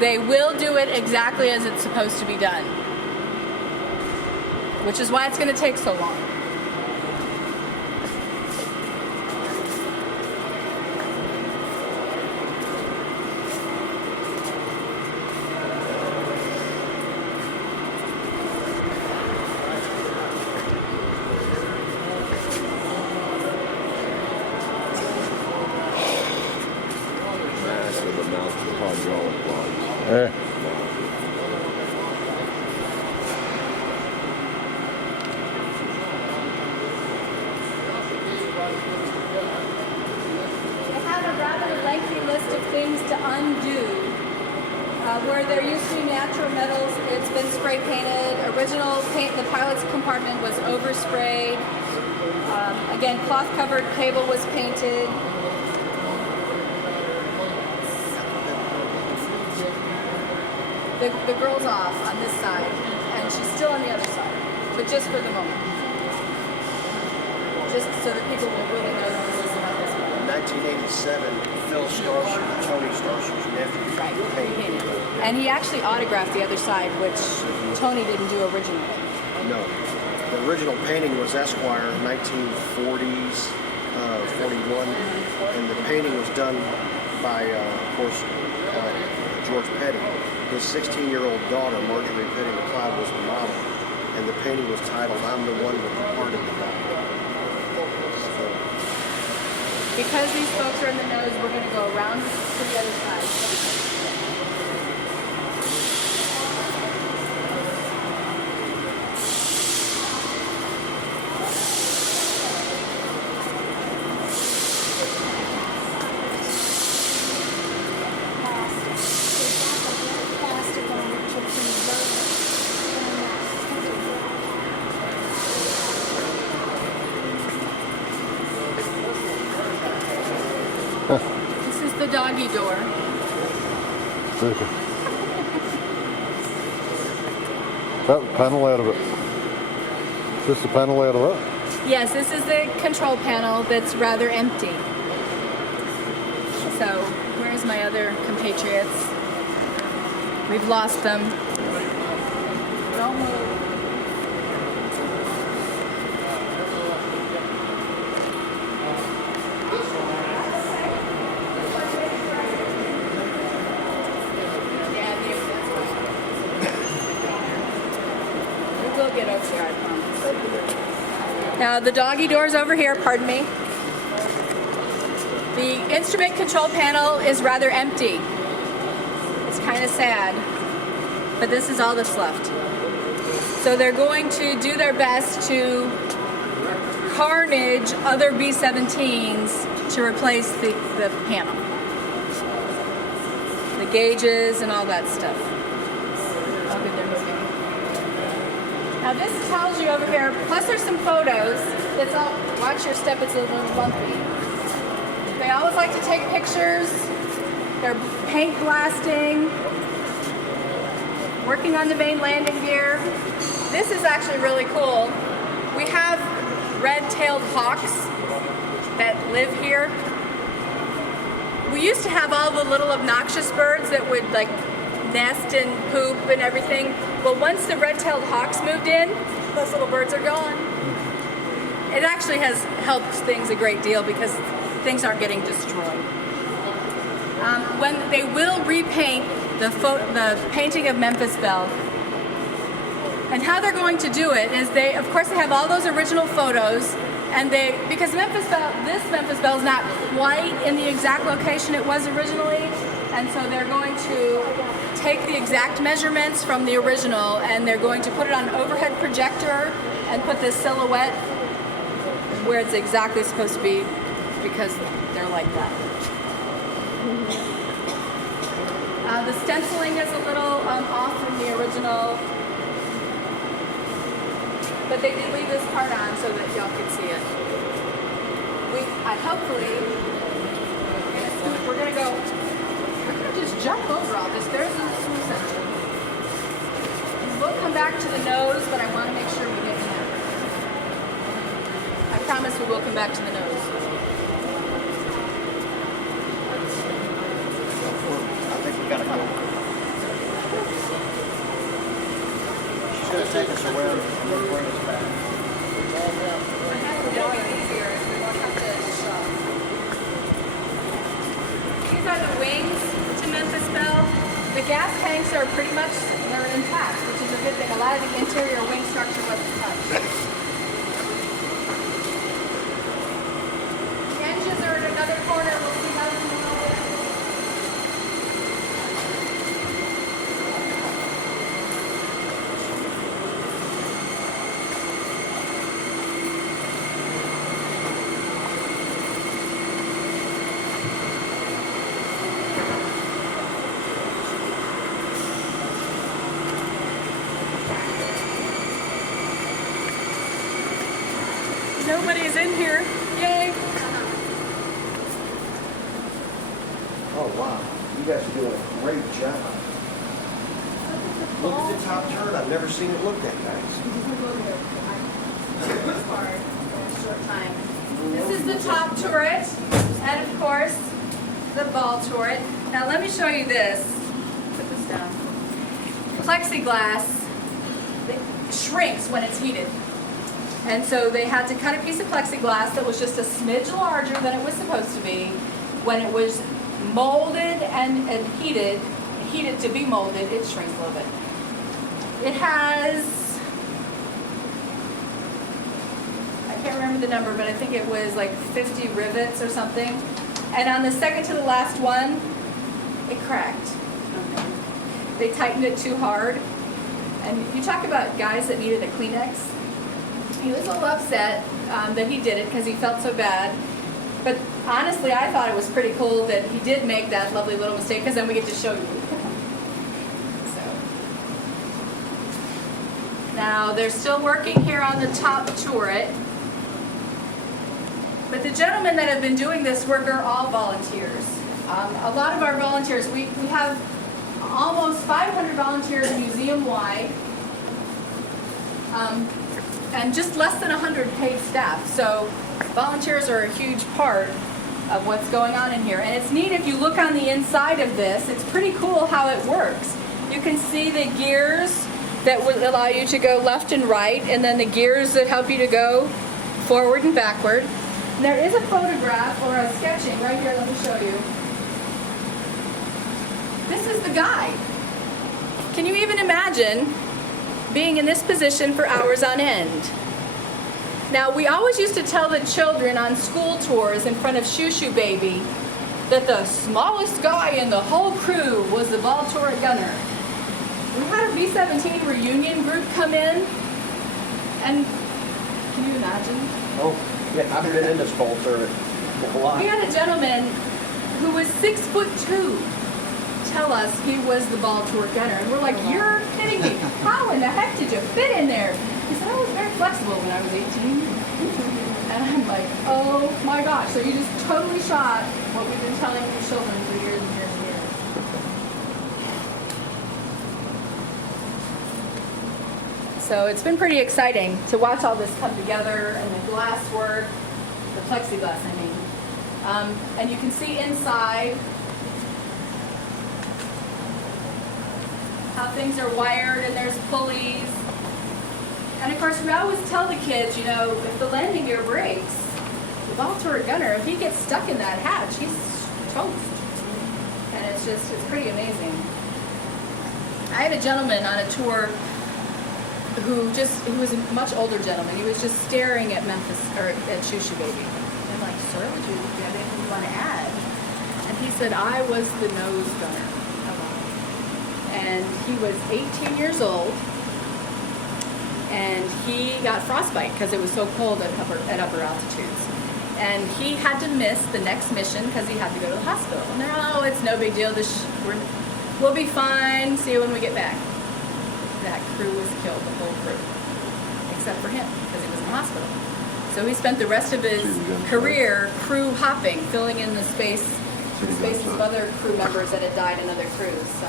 They will do it exactly as it's supposed to be done, which is why it's going to take so long. Massive amounts of hydraulic lines. They have a rather lengthy list of things to undo. Where there used to be natural metals, it's been spray painted. Original paint in the pilot's compartment was oversprayed. Again, cloth covered cable was painted. The girl's off on this side, and she's still on the other side, but just for the moment. Just so that people will really know this about this one. In 1987, Phil Starsher, Tony Starsher's nephew, painted. And he actually autographed the other side, which Tony didn't do originally. No. The original painting was Esquire, 1940s, 41, and the painting was done by, of course, George Petty. His 16-year-old daughter, Marjorie Petty McLeod, was the model, and the painting was titled, "I'm the One with the Heart in the Back." Because these folks are in the nose, we're going to go around to the other side. This is the doggy door. That panel out of it. Is this the panel out of that? Yes, this is the control panel that's rather empty. So, where's my other compatriots? We've lost them. Don't move. We'll get over there, I promise. Now the doggy door's over here, pardon me. The instrument control panel is rather empty. It's kind of sad, but this is all that's left. So they're going to do their best to carnage other B-17s to replace the panel. The gauges and all that stuff. Oh, good, they're moving. Now this tells you over here, plus there's some photos. It's all, watch your step, it's a little lumpy. They always like to take pictures. They're paint blasting, working on the main landing gear. This is actually really cool. We have red-tailed hawks that live here. We used to have all the little obnoxious birds that would like nest and poop and everything. Well, once the red-tailed hawks moved in, those little birds are gone. It actually has helped things a great deal because things aren't getting destroyed. When they will repaint the painting of Memphis Belle, and how they're going to do it is they have all those original photos, and because this Memphis Belle is not quite in the exact location it was originally, and so they're going to take the exact measurements from the original and they're going to put it on an overhead projector and put this silhouette where it's exactly supposed to be because they're like that. The stenciling is a little off from the original, but they did leave this part on so that y'all could see it. We're gonna just jump over all this. There's the swim section. We'll come back to the nose, but I want to make sure we get in there. I promise we will come back to the nose. I think we gotta go. She's gonna take us around and then bring us back. It'll be easier if we won't have to shove. These are the wings to Memphis Belle. The gas tanks are pretty much, they're intact, which is a good thing. A lot of the interior wing structure wasn't touched. The engines are in another corner. We'll see how they go. Nobody's in here. Yay. Oh, wow. You guys are doing a great job. Look at the top turret. I've never seen it look that nice. This is the top turret, and of course, the ball turret. Now let me show you this. Put this down. Plexiglass shrinks when it's heated. And so they had to cut a piece of plexiglass that was just a smidge larger than it was supposed to be. When it was molded and heated to be molded, it shrinks a little bit. It has, I can't remember the number, but I think it was like 50 rivets or something. And on the second to the last one, it cracked. They tightened it too hard. And you talk about guys that needed a Kleenex. He was a little upset that he did it because he felt so bad. But honestly, I thought it was pretty cool that he did make that lovely little mistake because then we get to show you. Now, they're still working here on the top turret. But the gentlemen that have been doing this work are all volunteers. A lot of our volunteers, we have almost 500 volunteers museum-wide. And just less than 100 paid staff. So volunteers are a huge part of what's going on in here. And it's neat if you look on the inside of this, it's pretty cool how it works. You can see the gears that would allow you to go left and right, and then the gears that help you to go forward and backward. And there is a photograph or a sketching right here, let me show you. This is the guide. Can you even imagine being in this position for hours on end? Now, we always used to tell the children on school tours in front of Shoo Shoo Baby that the smallest guy in the whole crew was the ball turret gunner. We had a B-17 reunion group come in, and can you imagine? Oh, yeah, I've been in this ball turret a lot. We had a gentleman who was 6'2" tell us he was the ball turret gunner, and we're like, you're kidding me. How in the heck did you fit in there? He said, I was very flexible when I was 18. And I'm like, oh my gosh. So you just totally shot what we've been telling the children for years and years and years. So it's been pretty exciting to watch all this come together and the glass work. the plexiglass, I mean. And you can see inside how things are wired, and there's pulleys. And of course, we always tell the kids, you know, if the landing gear breaks, the ball turret gunner, if he gets stuck in that hatch, he's toast. And it's pretty amazing. I had a gentleman on a tour who was a much older gentleman. He was just staring at Memphis, or at Shoo Shoo Baby. I'm like, sir, would you have anything you want to add? And he said, I was the nose gunner. And he was 18 years old, and he got frostbite because it was so cold at upper altitudes. And he had to miss the next mission because he had to go to the hospital. And they're, oh, it's no big deal. We'll be fine. See you when we get back. That crew was killed, the whole crew, except for him because he was in the hospital. So he spent the rest of his career crew hopping, filling in the spaces of other crew members that had died in other crews. So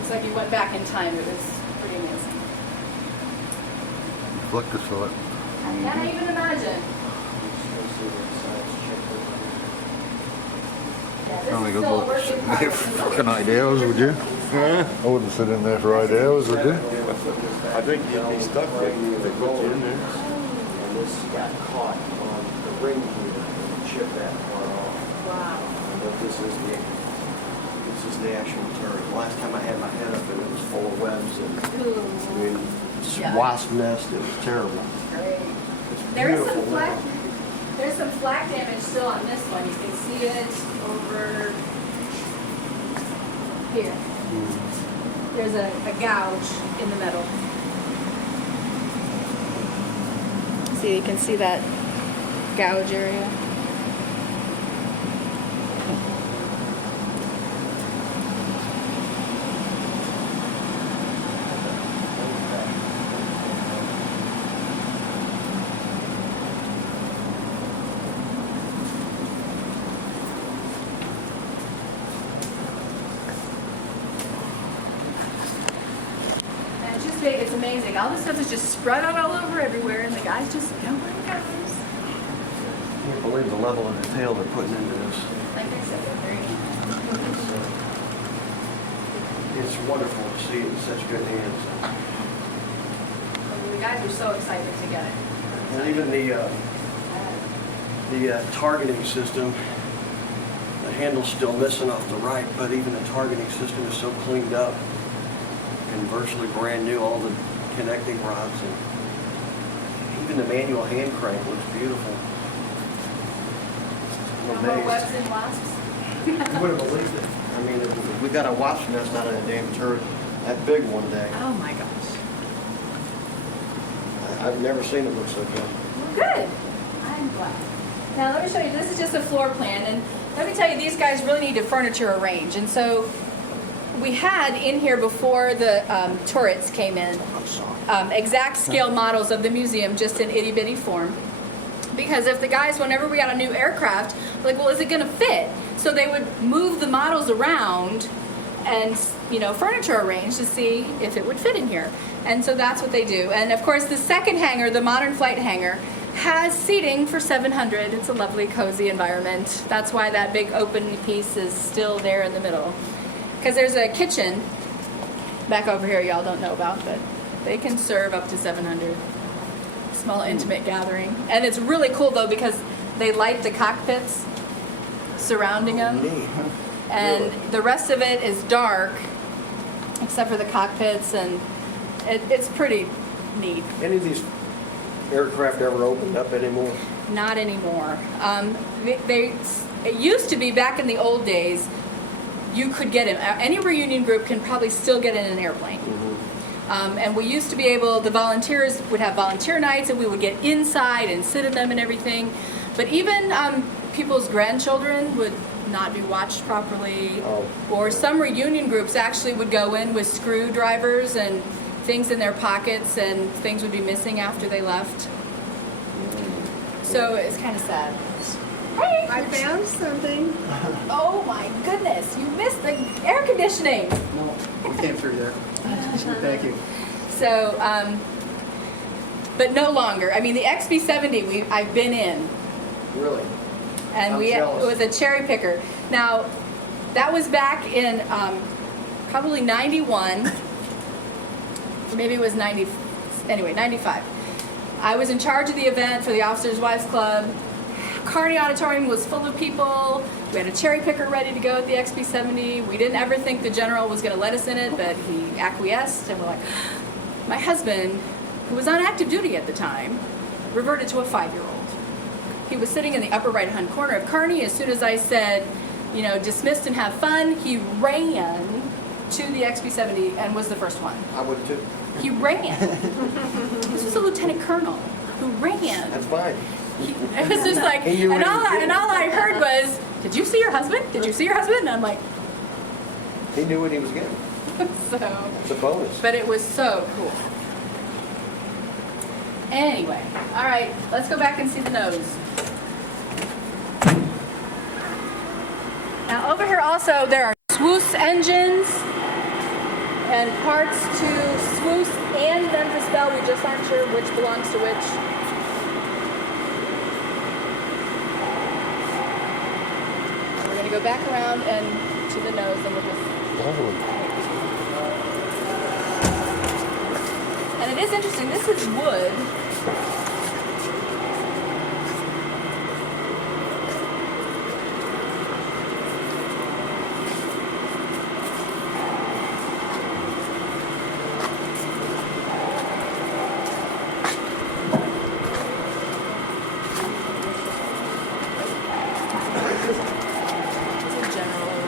it's like he went back in time. It was pretty amazing. Reflector shot. I can't even imagine. Yeah, this Only is got still a about work in progress. fucking 8 hours, would you? I wouldn't sit in there for 8 hours, would you? I think you'd be stuck there if they put you in there. And this got caught on the ring gear and chipped that part off. Wow. But this is the actual turret. Last time I had my head up and it was full of webs and I mean, Yeah. wasp nest. It was terrible. Great. It's There is some beautiful. flak. There's some flak damage still on this one. You can see it over here. There's a gouge in the metal. See, you can see that gouge area. It's amazing. All this stuff is just spread out all over everywhere, and the guys just know where it goes. I can't believe the level of detail they're putting into this. Like I said, they're very It's wonderful to see it in such good hands. the guys are so excited to get it. And even the targeting system, the handle's still missing off the right, but even the targeting system is so cleaned up and virtually brand new, all the connecting rods, and even the manual hand crank looks beautiful. No I'm more amazed. webs and wasps. You wouldn't believe it. I mean, we got a wasp nest out of that damn turret that big one day. Oh my gosh. I've never seen it look so good. Well, good. I'm glad. Now let me show you. This is just a floor plan, and let me tell you, these guys really need to furniture arrange. And so we had in here before the turrets came in exact scale models of the museum, just in itty bitty form. Because if the guys, whenever we got a new aircraft, like, well, is it going to fit? So they would move the models around and, you know, furniture arrange to see if it would fit in here. And so that's what they do. And of course, the second hangar, the modern flight hangar, has seating for 700. It's a lovely, cozy environment. That's why that big open piece is still there in the middle. Because there's a kitchen back over here y'all don't know about, but they can serve up to 700. Small, intimate gathering. And it's really cool, though, because they light the cockpits surrounding them. Neat. And the rest of it is dark, except for the cockpits, and it's pretty neat. Any of these aircraft ever opened up anymore? Not anymore. It used to be back in the old days, you could get in. Any reunion group can probably still get in an airplane. And we used to be able, the volunteers would have volunteer nights, and we would get inside and sit in them and everything. But even people's grandchildren would not be watched properly. Oh. Or some reunion groups actually would go in with screwdrivers and things in their pockets, and things would be missing after they left. So it's kind of sad. Hey! I found something. Oh my goodness, you missed the air conditioning. No, we came through there. Thank you. So but no longer. I mean, the XB-70 I've been in, Really? and I'm it jealous. was a cherry picker. Now, that was back in probably 91, maybe it was 90, anyway, 95. I was in charge of the event for the Officers' Wives Club. Kearney Auditorium was full of people. We had a cherry picker ready to go at the XB-70. We didn't ever think the general was going to let us in it, but he acquiesced, and we're like, my husband, who was on active duty at the time, reverted to a 5-year-old. He was sitting in the upper right-hand corner of Kearney. As soon as I said, you know, dismissed and have fun, he ran to the XB-70 and was the first one. I would too. He ran. This was a lieutenant colonel who ran. That's fine. It was just like, And you were and all kidding. I heard was, "Did you see your husband? Did you see your husband?" And I'm like, He knew what he was getting. so. It's a bonus. But it was so cool. Anyway, all right, let's go back and see the nose. Now over here also there are Swoos engines and parts to Swoos and Memphis Belle. We just aren't sure which belongs to which. We're gonna go back around and to the nose and we'll just. And it is interesting, this is wood. It's a general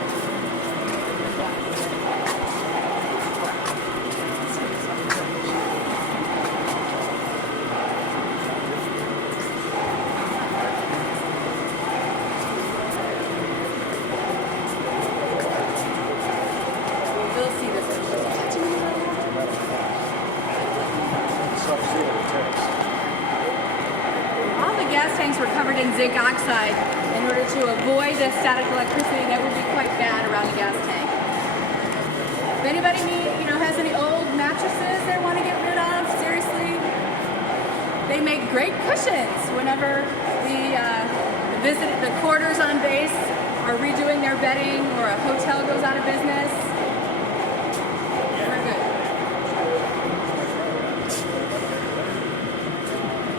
We'll see this. All the gas tanks were covered in zinc oxide in order to avoid the static electricity that would be quite bad around the gas tank. If anybody has any old mattresses they want to get rid of, seriously, they make great cushions whenever the quarters on base are redoing their bedding or a hotel goes out of business. We're good.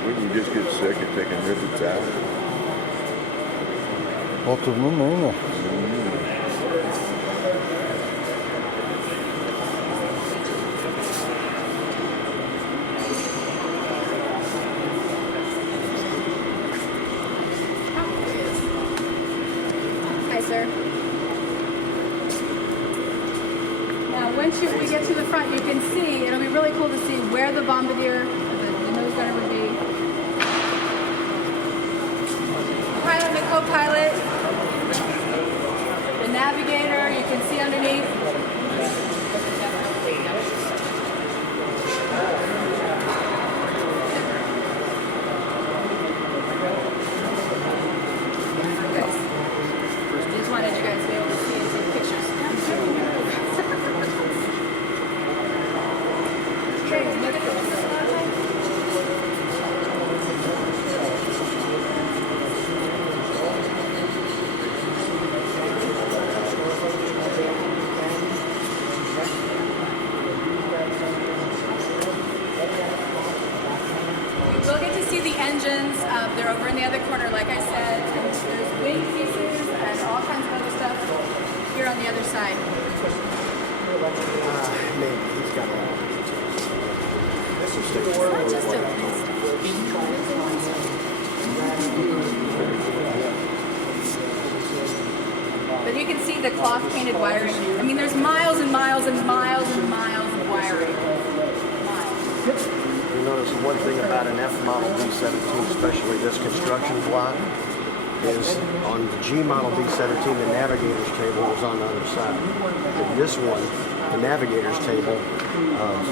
Wouldn't you just get sick of taking rivets out? Lots of them, ain't there? Hi, sir. Now, once we get to the front, you can see, it'll be really cool to see where the bombardier, the nose gunner would be. Pilot and the co-pilot. The navigator, you can see underneath. Just wanted you guys to be able to see and take pictures. Okay, look at this. We'll get to see the engines. They're over in the other corner, like I said. And there's wing pieces and all kinds of other stuff here on the other side. Maybe he's got a lot. This is the It's not just a But you can see the cloth painted wiring. I mean, there's miles and miles and miles and miles of wiring. Miles. You notice the one thing about an F model B-17, especially this construction block, is on the G model B-17, the navigator's table was on the other side. But this one, the navigator's table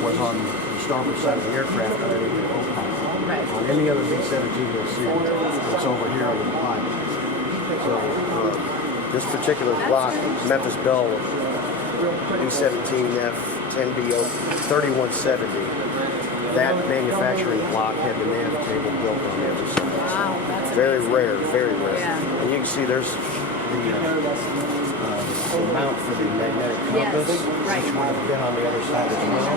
was on the starboard side of the aircraft underneath the co-pilot. Right. On any other B-17 you'll see it's over here on the pilot. So this particular block, Memphis Belle B-17F 10BO 3170, that manufacturing block had the nav cable built on the other side. Wow, that's Very amazing. rare, very rare. Yeah. And you can see there's the mount for the magnetic Yes, compass, right. which would have been on the other side as well.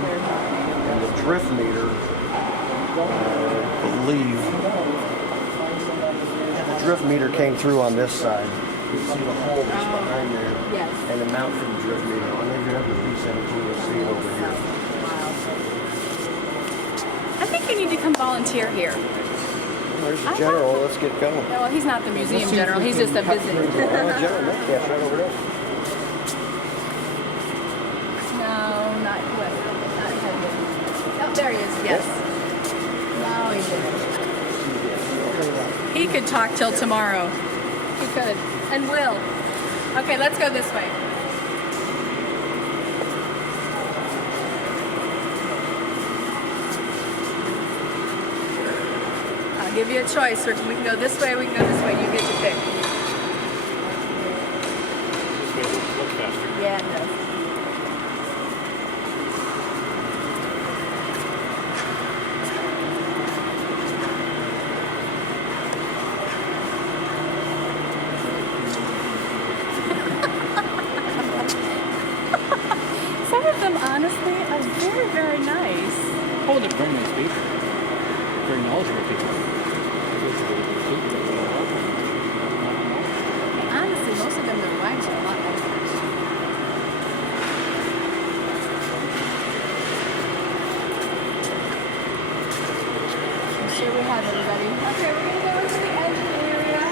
And the drift meter, I believe, the drift meter came through on this side. You can see the hole that's behind there. Yes. And the mount for the drift meter. On the other P-17, you'll see it over here. Wow. I think you need to come volunteer here. There's the general. Let's get going. No, well, he's not the museum general. He's just a visitor. General Metcalf's right over there. No, not what? Not him. Oh, there he is. Yes. No, he didn't. He could talk till tomorrow. He could and will. Okay, let's go this way. I'll give you a choice. We can go this way. We can go this way. You get to pick. Yeah, it does. Some of them, honestly, are very, very nice. Oh, they're very nice people. Very knowledgeable people. Honestly, most of them, the rides are a lot nicer. I'm sure we have everybody. Okay, we're going to go into the engine area.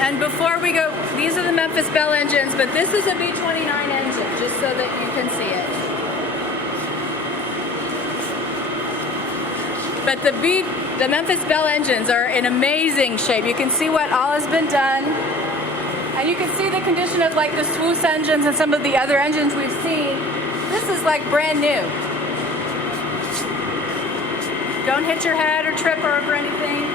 And before we go, these are the Memphis Belle engines, but this is a B-29 engine, just so that you can see it. But the Memphis Belle engines are in amazing shape. You can see what all has been done. And you can see the condition of like the Swoosh engines and some of the other engines we've seen. This is like brand new. Don't hit your head or trip over anything.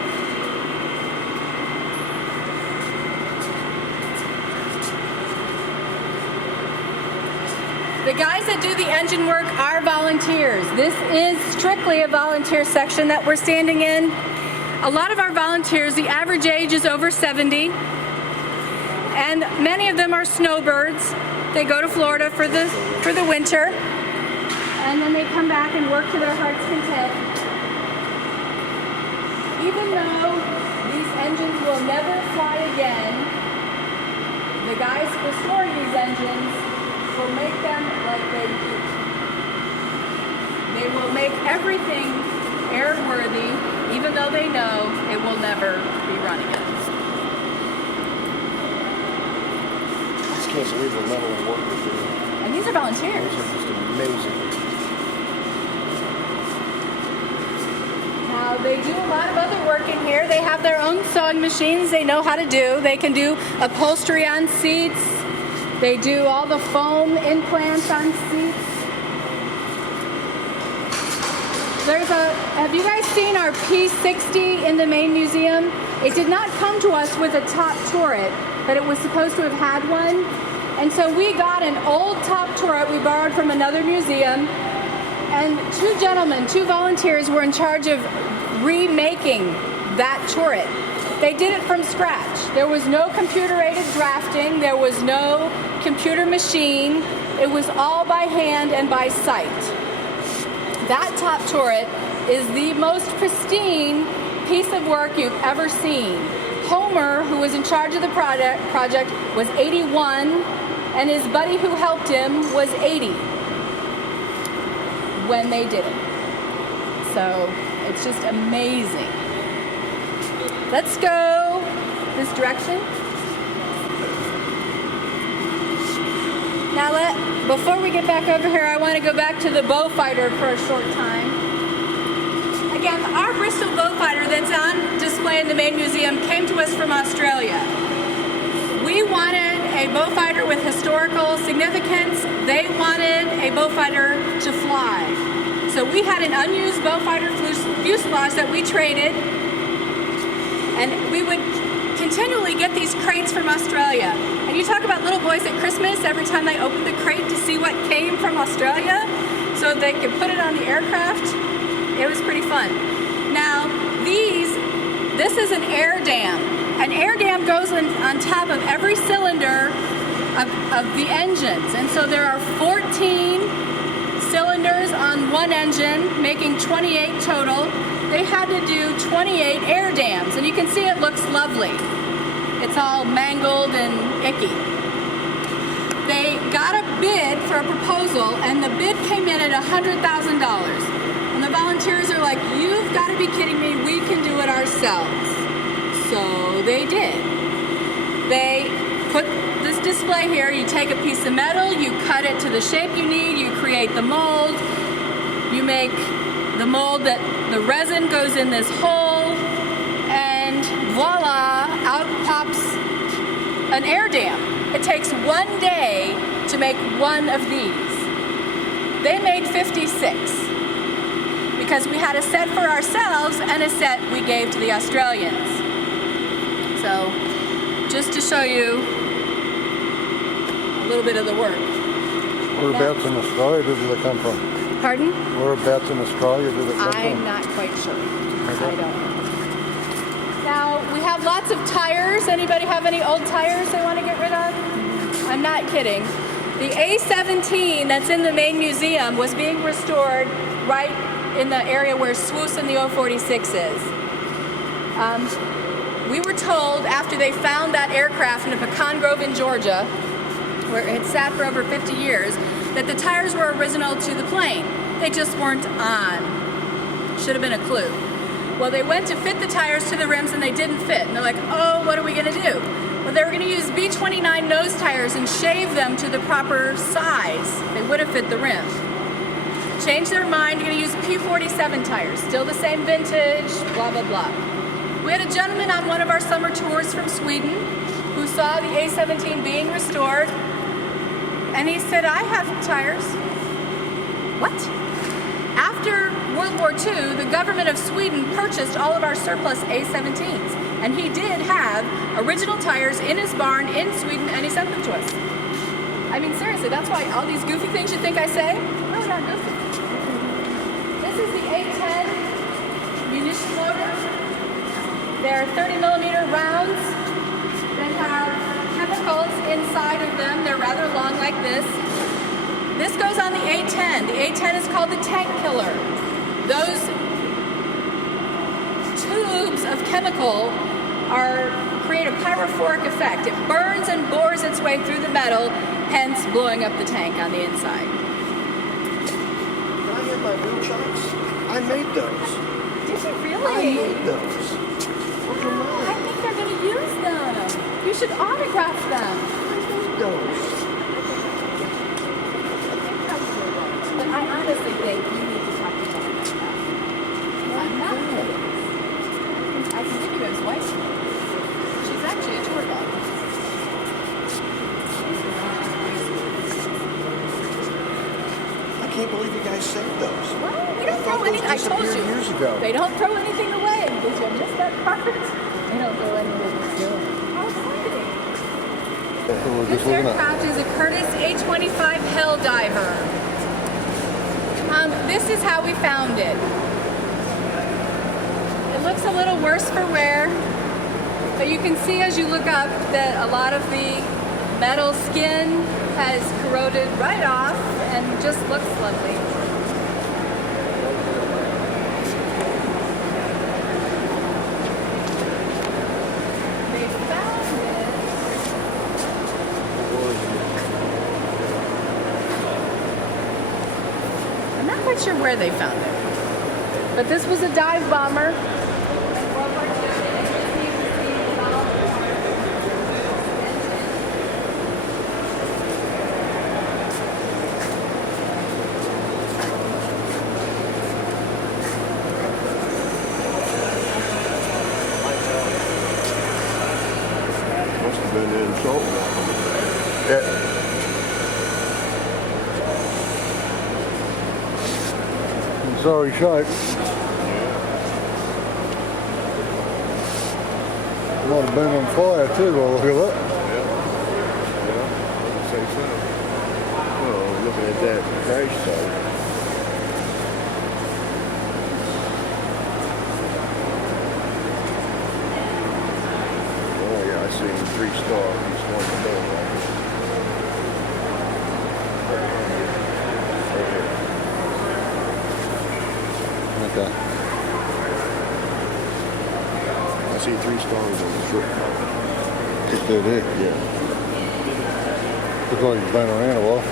The guys that do the engine work are volunteers. This is strictly a volunteer section that we're standing in. A lot of our volunteers, the average age is over 70, and many of them are snowbirds. They go to Florida for the winter, and then they come back and work to their heart's content. Even though these engines will never fly again, the guys who restore these engines will make them like they do. They will make everything airworthy, even though they know it will never be run again. I just can't believe the level of work they're doing. And these are volunteers. These are just amazing. Now, they do a lot of other work in here. They have their own sewing machines they know how to do. They can do upholstery on seats. They do all the foam implants on seats. Have you guys seen our P-60 in the main museum? It did not come to us with a top turret, but it was supposed to have had one. And so we got an old top turret we borrowed from another museum. And two volunteers were in charge of remaking that turret. They did it from scratch. There was no computer-aided drafting. There was no computer machine. It was all by hand and by sight. That top turret is the most pristine piece of work you've ever seen. Homer, who was in charge of the project, was 81, and his buddy who helped him was 80 when they did it. So it's just amazing. Let's go this direction. Now before we get back over here, I want to go back to the Beaufighter for a short time. Again, our Bristol Beaufighter that's on display in the main museum came to us from Australia. We wanted a Beaufighter with historical significance. They wanted a Beaufighter to fly. So we had an unused Beaufighter fuselage that we traded, and we would continually get these crates from Australia. And you talk about little boys at Christmas every time they open the crate to see what came from Australia so they could put it on the aircraft. It was pretty fun. Now, this is an air dam. An air dam goes on top of every cylinder of the engines. And so there are 14 cylinders on one engine, making 28 total. They had to do 28 air dams, and you can see it looks lovely. It's all mangled and icky. They got a bid for a proposal, and the bid came in at $100,000. And the volunteers are like, you've got to be kidding me, we can do it ourselves. So they did. They put this display here. You take a piece of metal, you cut it to the shape you need, you create the mold, you make the mold that the resin goes in this hole, and voila, out pops an air dam. It takes 1 day to make one of these. They made 56 because we had a set for ourselves and a set we gave to the Australians. So, just to show you a little bit of the work. Whereabouts in Australia did they come from? Pardon? Whereabouts in Australia did it come from? I'm not quite sure. I don't know. Now, we have lots of tires. Anybody have any old tires they want to get rid of? I'm not kidding. The A-17 that's in the main museum was being restored right in the area where Swoos and the O-46 is. We were told after they found that aircraft in a pecan grove in Georgia, where it had sat for over 50 years, that the tires were original to the plane. They just weren't on. Should have been a clue. Well, they went to fit the tires to the rims and they didn't fit. And they're like, oh, what are we gonna do? Well, they were gonna use B29 nose tires and shave them to the proper size. They would have fit the rim. Changed their mind, gonna use P47 tires. Still the same vintage, blah, blah, blah. We had a gentleman on one of our summer tours from Sweden who saw the A-17 being restored, and he said, I have tires. What? After World War II, the government of Sweden purchased all of our surplus A-17s, and he did have original tires in his barn in Sweden, and he sent them to us. I mean, seriously, that's why all these goofy things you think I say, really not goofy. This is the A-10 munition loader. They're 30 millimeter rounds. They have chemicals inside of them. They're rather long like this. This goes on the A-10. The A-10 is called the tank killer. Those tubes of chemical create a pyrophoric effect. It burns and bores its way through the metal, hence blowing up the tank on the inside. Did I have my boot shots? I made those. Did you I really? made those. What are mine? I think they're going to use them. You should autograph them. I made those. But I honestly think you need to talk to them about that. I'm not kidding. I can give you his wife. She's actually a tour guide. I can't believe you guys saved those. Well, we don't thought throw those anything. I told disappeared you. years ago. They don't throw anything away. Did you miss that part? They don't throw anything away. How exciting. That's what we're This just looking at. aircraft is a Curtiss A-25 Helldiver. This is how we found it. It looks a little worse for wear, but you can see as you look up that a lot of the metal skin has corroded right off and just looks lovely. They found it. I'm not quite sure where they found it, but this was a dive bomber. Must have been in salt. In sorry shape. might have been on fire too. Well, look at that. I'd say so. Well, looking at that crash site. Oh yeah, I see 3-star. He's one to know, right? Okay. I see 3 stars on the trip. It did it. Yeah. Looks like it's been around a while.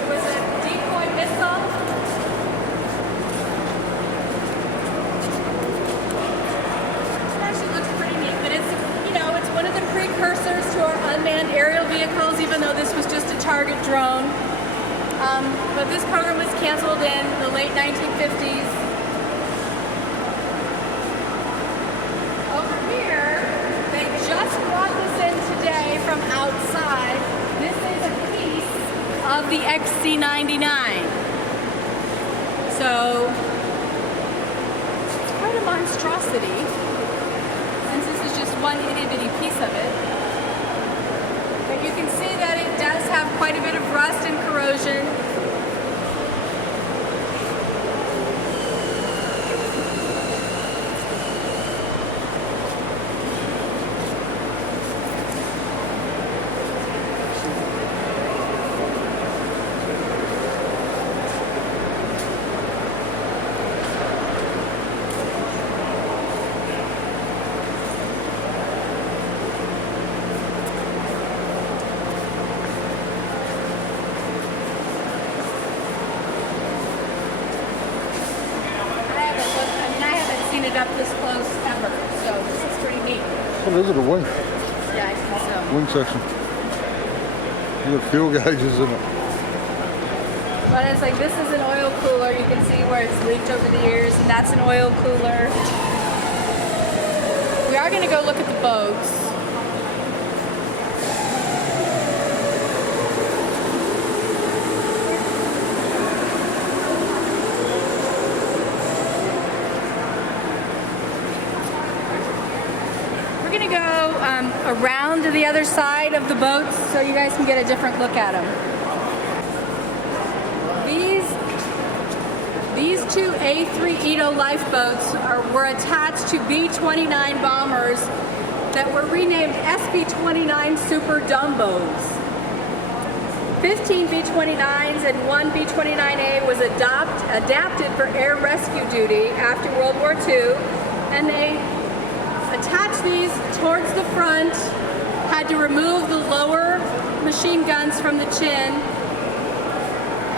It was a decoy missile. It actually looks pretty neat, but it's, it's one of the precursors to our unmanned aerial vehicles, even though this was just a target drone. But this program was canceled in the late 1950s. Over here, they just brought this in today from outside. This is a piece of the XC-99. So, it's quite a monstrosity, since this is just one itty-bitty piece of it. But you can see that it does have quite a bit of rust and corrosion. Up this close ever, so this is pretty neat. What is it, a wing? Yeah, I think so. Wing section. You got fuel gauges in it. But it's like, this is an oil cooler. You can see where it's leaked over the years, and that's an oil cooler. We are going to go look at the boats. Around to the other side of the boats so you guys can get a different look at them. These two A3 Ito lifeboats were attached to B-29 bombers that were renamed SB-29 Super Dumbos. 15 B-29s and 1 B-29A was adapted for air rescue duty after World War II, and they attached these towards the front, had to remove the lower machine guns from the chin,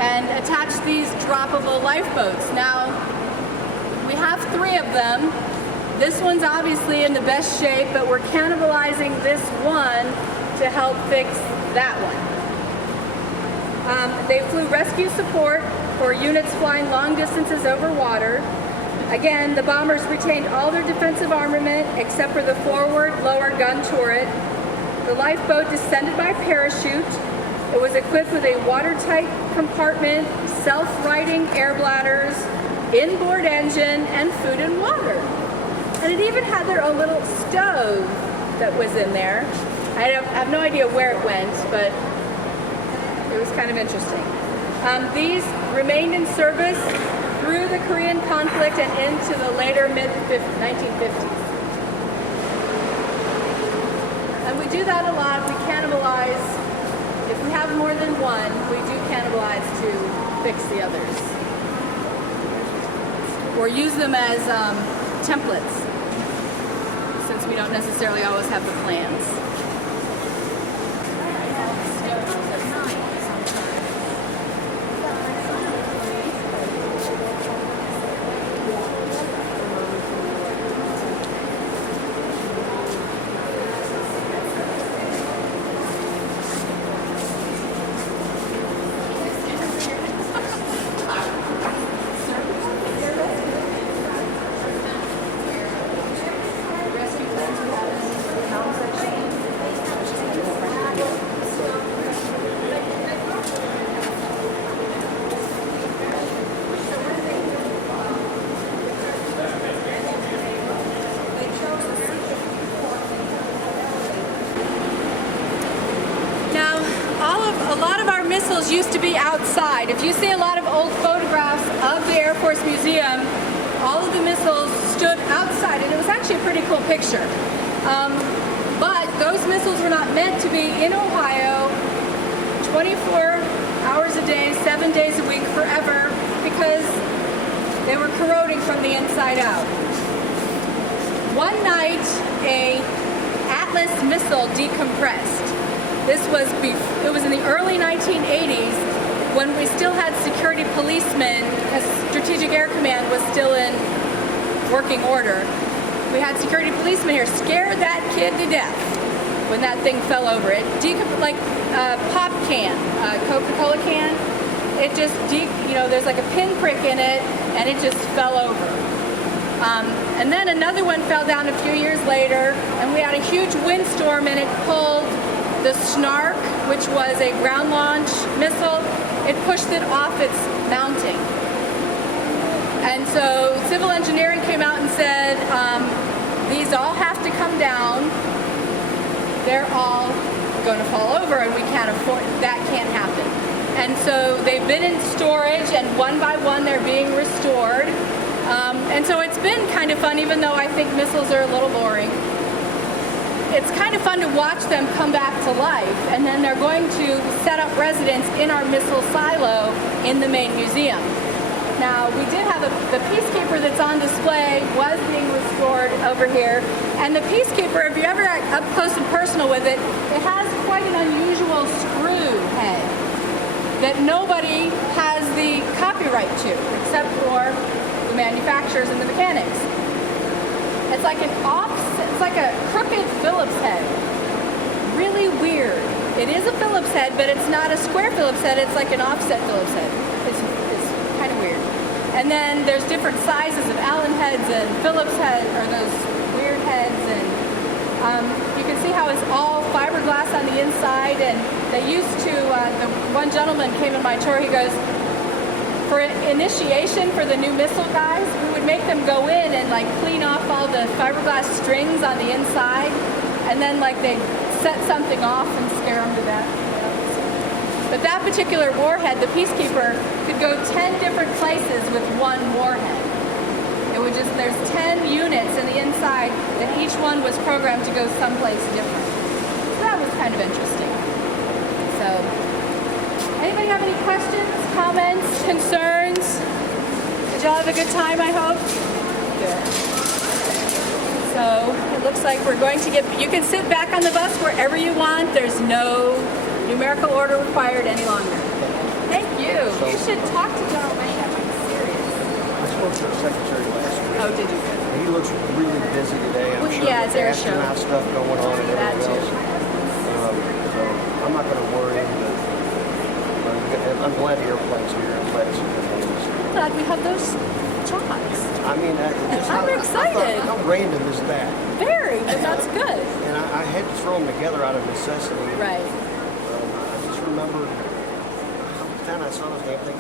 and attach these droppable lifeboats. Now, we have 3 of them. This one's obviously in the best shape, but we're cannibalizing this one to help fix that one. They flew rescue support for units flying long distances over water. Again, the bombers retained all their defensive armament except for the forward lower gun turret. The lifeboat descended by parachute. It was equipped with a watertight compartment, self-righting air bladders, inboard engine, and food and water. And it even had their own little stove that was in there. I have no idea where it went, but it was kind of interesting. These remained in service through the Korean conflict and into the later mid-1950s. And we do that a lot. We cannibalize. If we have more than one, we do cannibalize to fix the others. Or use them as templates, since we don't necessarily always have the plans. missiles used to be outside. If you see a lot of old photographs of the Air Force Museum, all of the missiles stood outside, and it was actually a pretty cool picture. But those missiles were not meant to be in Ohio 24 hours a day, 7 days a week, forever, because they were corroding from the inside out. One night, a Atlas missile decompressed. It was in the early 1980s when we still had security policemen, as Strategic Air Command was still in working order. We had security policemen here, scared that kid to death when that thing fell over. It like a pop can, a Coca-Cola can. It just, there's like a pinprick in it, and it just fell over. And then another one fell down a few years later, and we had a huge windstorm, and it pulled the Snark, which was a ground launch missile. It pushed it off its mounting. And so civil engineering came out and said, these all have to come down. They're all going to fall over, and we can't afford, that can't happen. And so they've been in storage, and one by one they're being restored. And so it's been kind of fun, even though I think missiles are a little boring. It's kind of fun to watch them come back to life, and then they're going to set up residence in our missile silo in the main museum. Now, we did have the Peacekeeper that's on display was being restored over here, and the Peacekeeper, if you ever are up close and personal with it, it has quite an unusual screw head that nobody has the copyright to, except for the manufacturers and the mechanics. It's like it's like a crooked Phillips head. Really weird. It is a Phillips head, but it's not a square Phillips head, it's like an offset Phillips head. It's kind of weird. And then there's different sizes of Allen heads and Phillips heads, or those weird heads, and you can see how it's all fiberglass on the inside. And they used to, the one gentleman came in my tour, he goes, for initiation for the new missile guys, we would make them go in and like clean off all the fiberglass strings on the inside, and then like they set something off and scare them to death. But that particular warhead, the Peacekeeper, could go 10 different places with one warhead. It would just, there's 10 units in the inside, and each one was programmed to go someplace different. So that was kind of interesting. So, anybody have any questions, comments, concerns? Did y'all have a good time, I hope? Good. So, it looks like we're going to you can sit back on the bus wherever you want. There's no numerical order required any longer. Thank you. You should talk to General Mayhem. I'm serious. I spoke to the secretary last week. Oh, did you? He looks really busy today. I'm Well, sure yeah, with it's air the show. astronaut stuff going on and That everything too. else. So I'm not going to worry him. But I'm glad the airplane's here. I'm glad it's here. Glad we have those shots. I mean, I'm excited. How random is that? Very, but that's good. And I had to throw them together out of necessity. Right. I just remembered, then I saw this damn thing.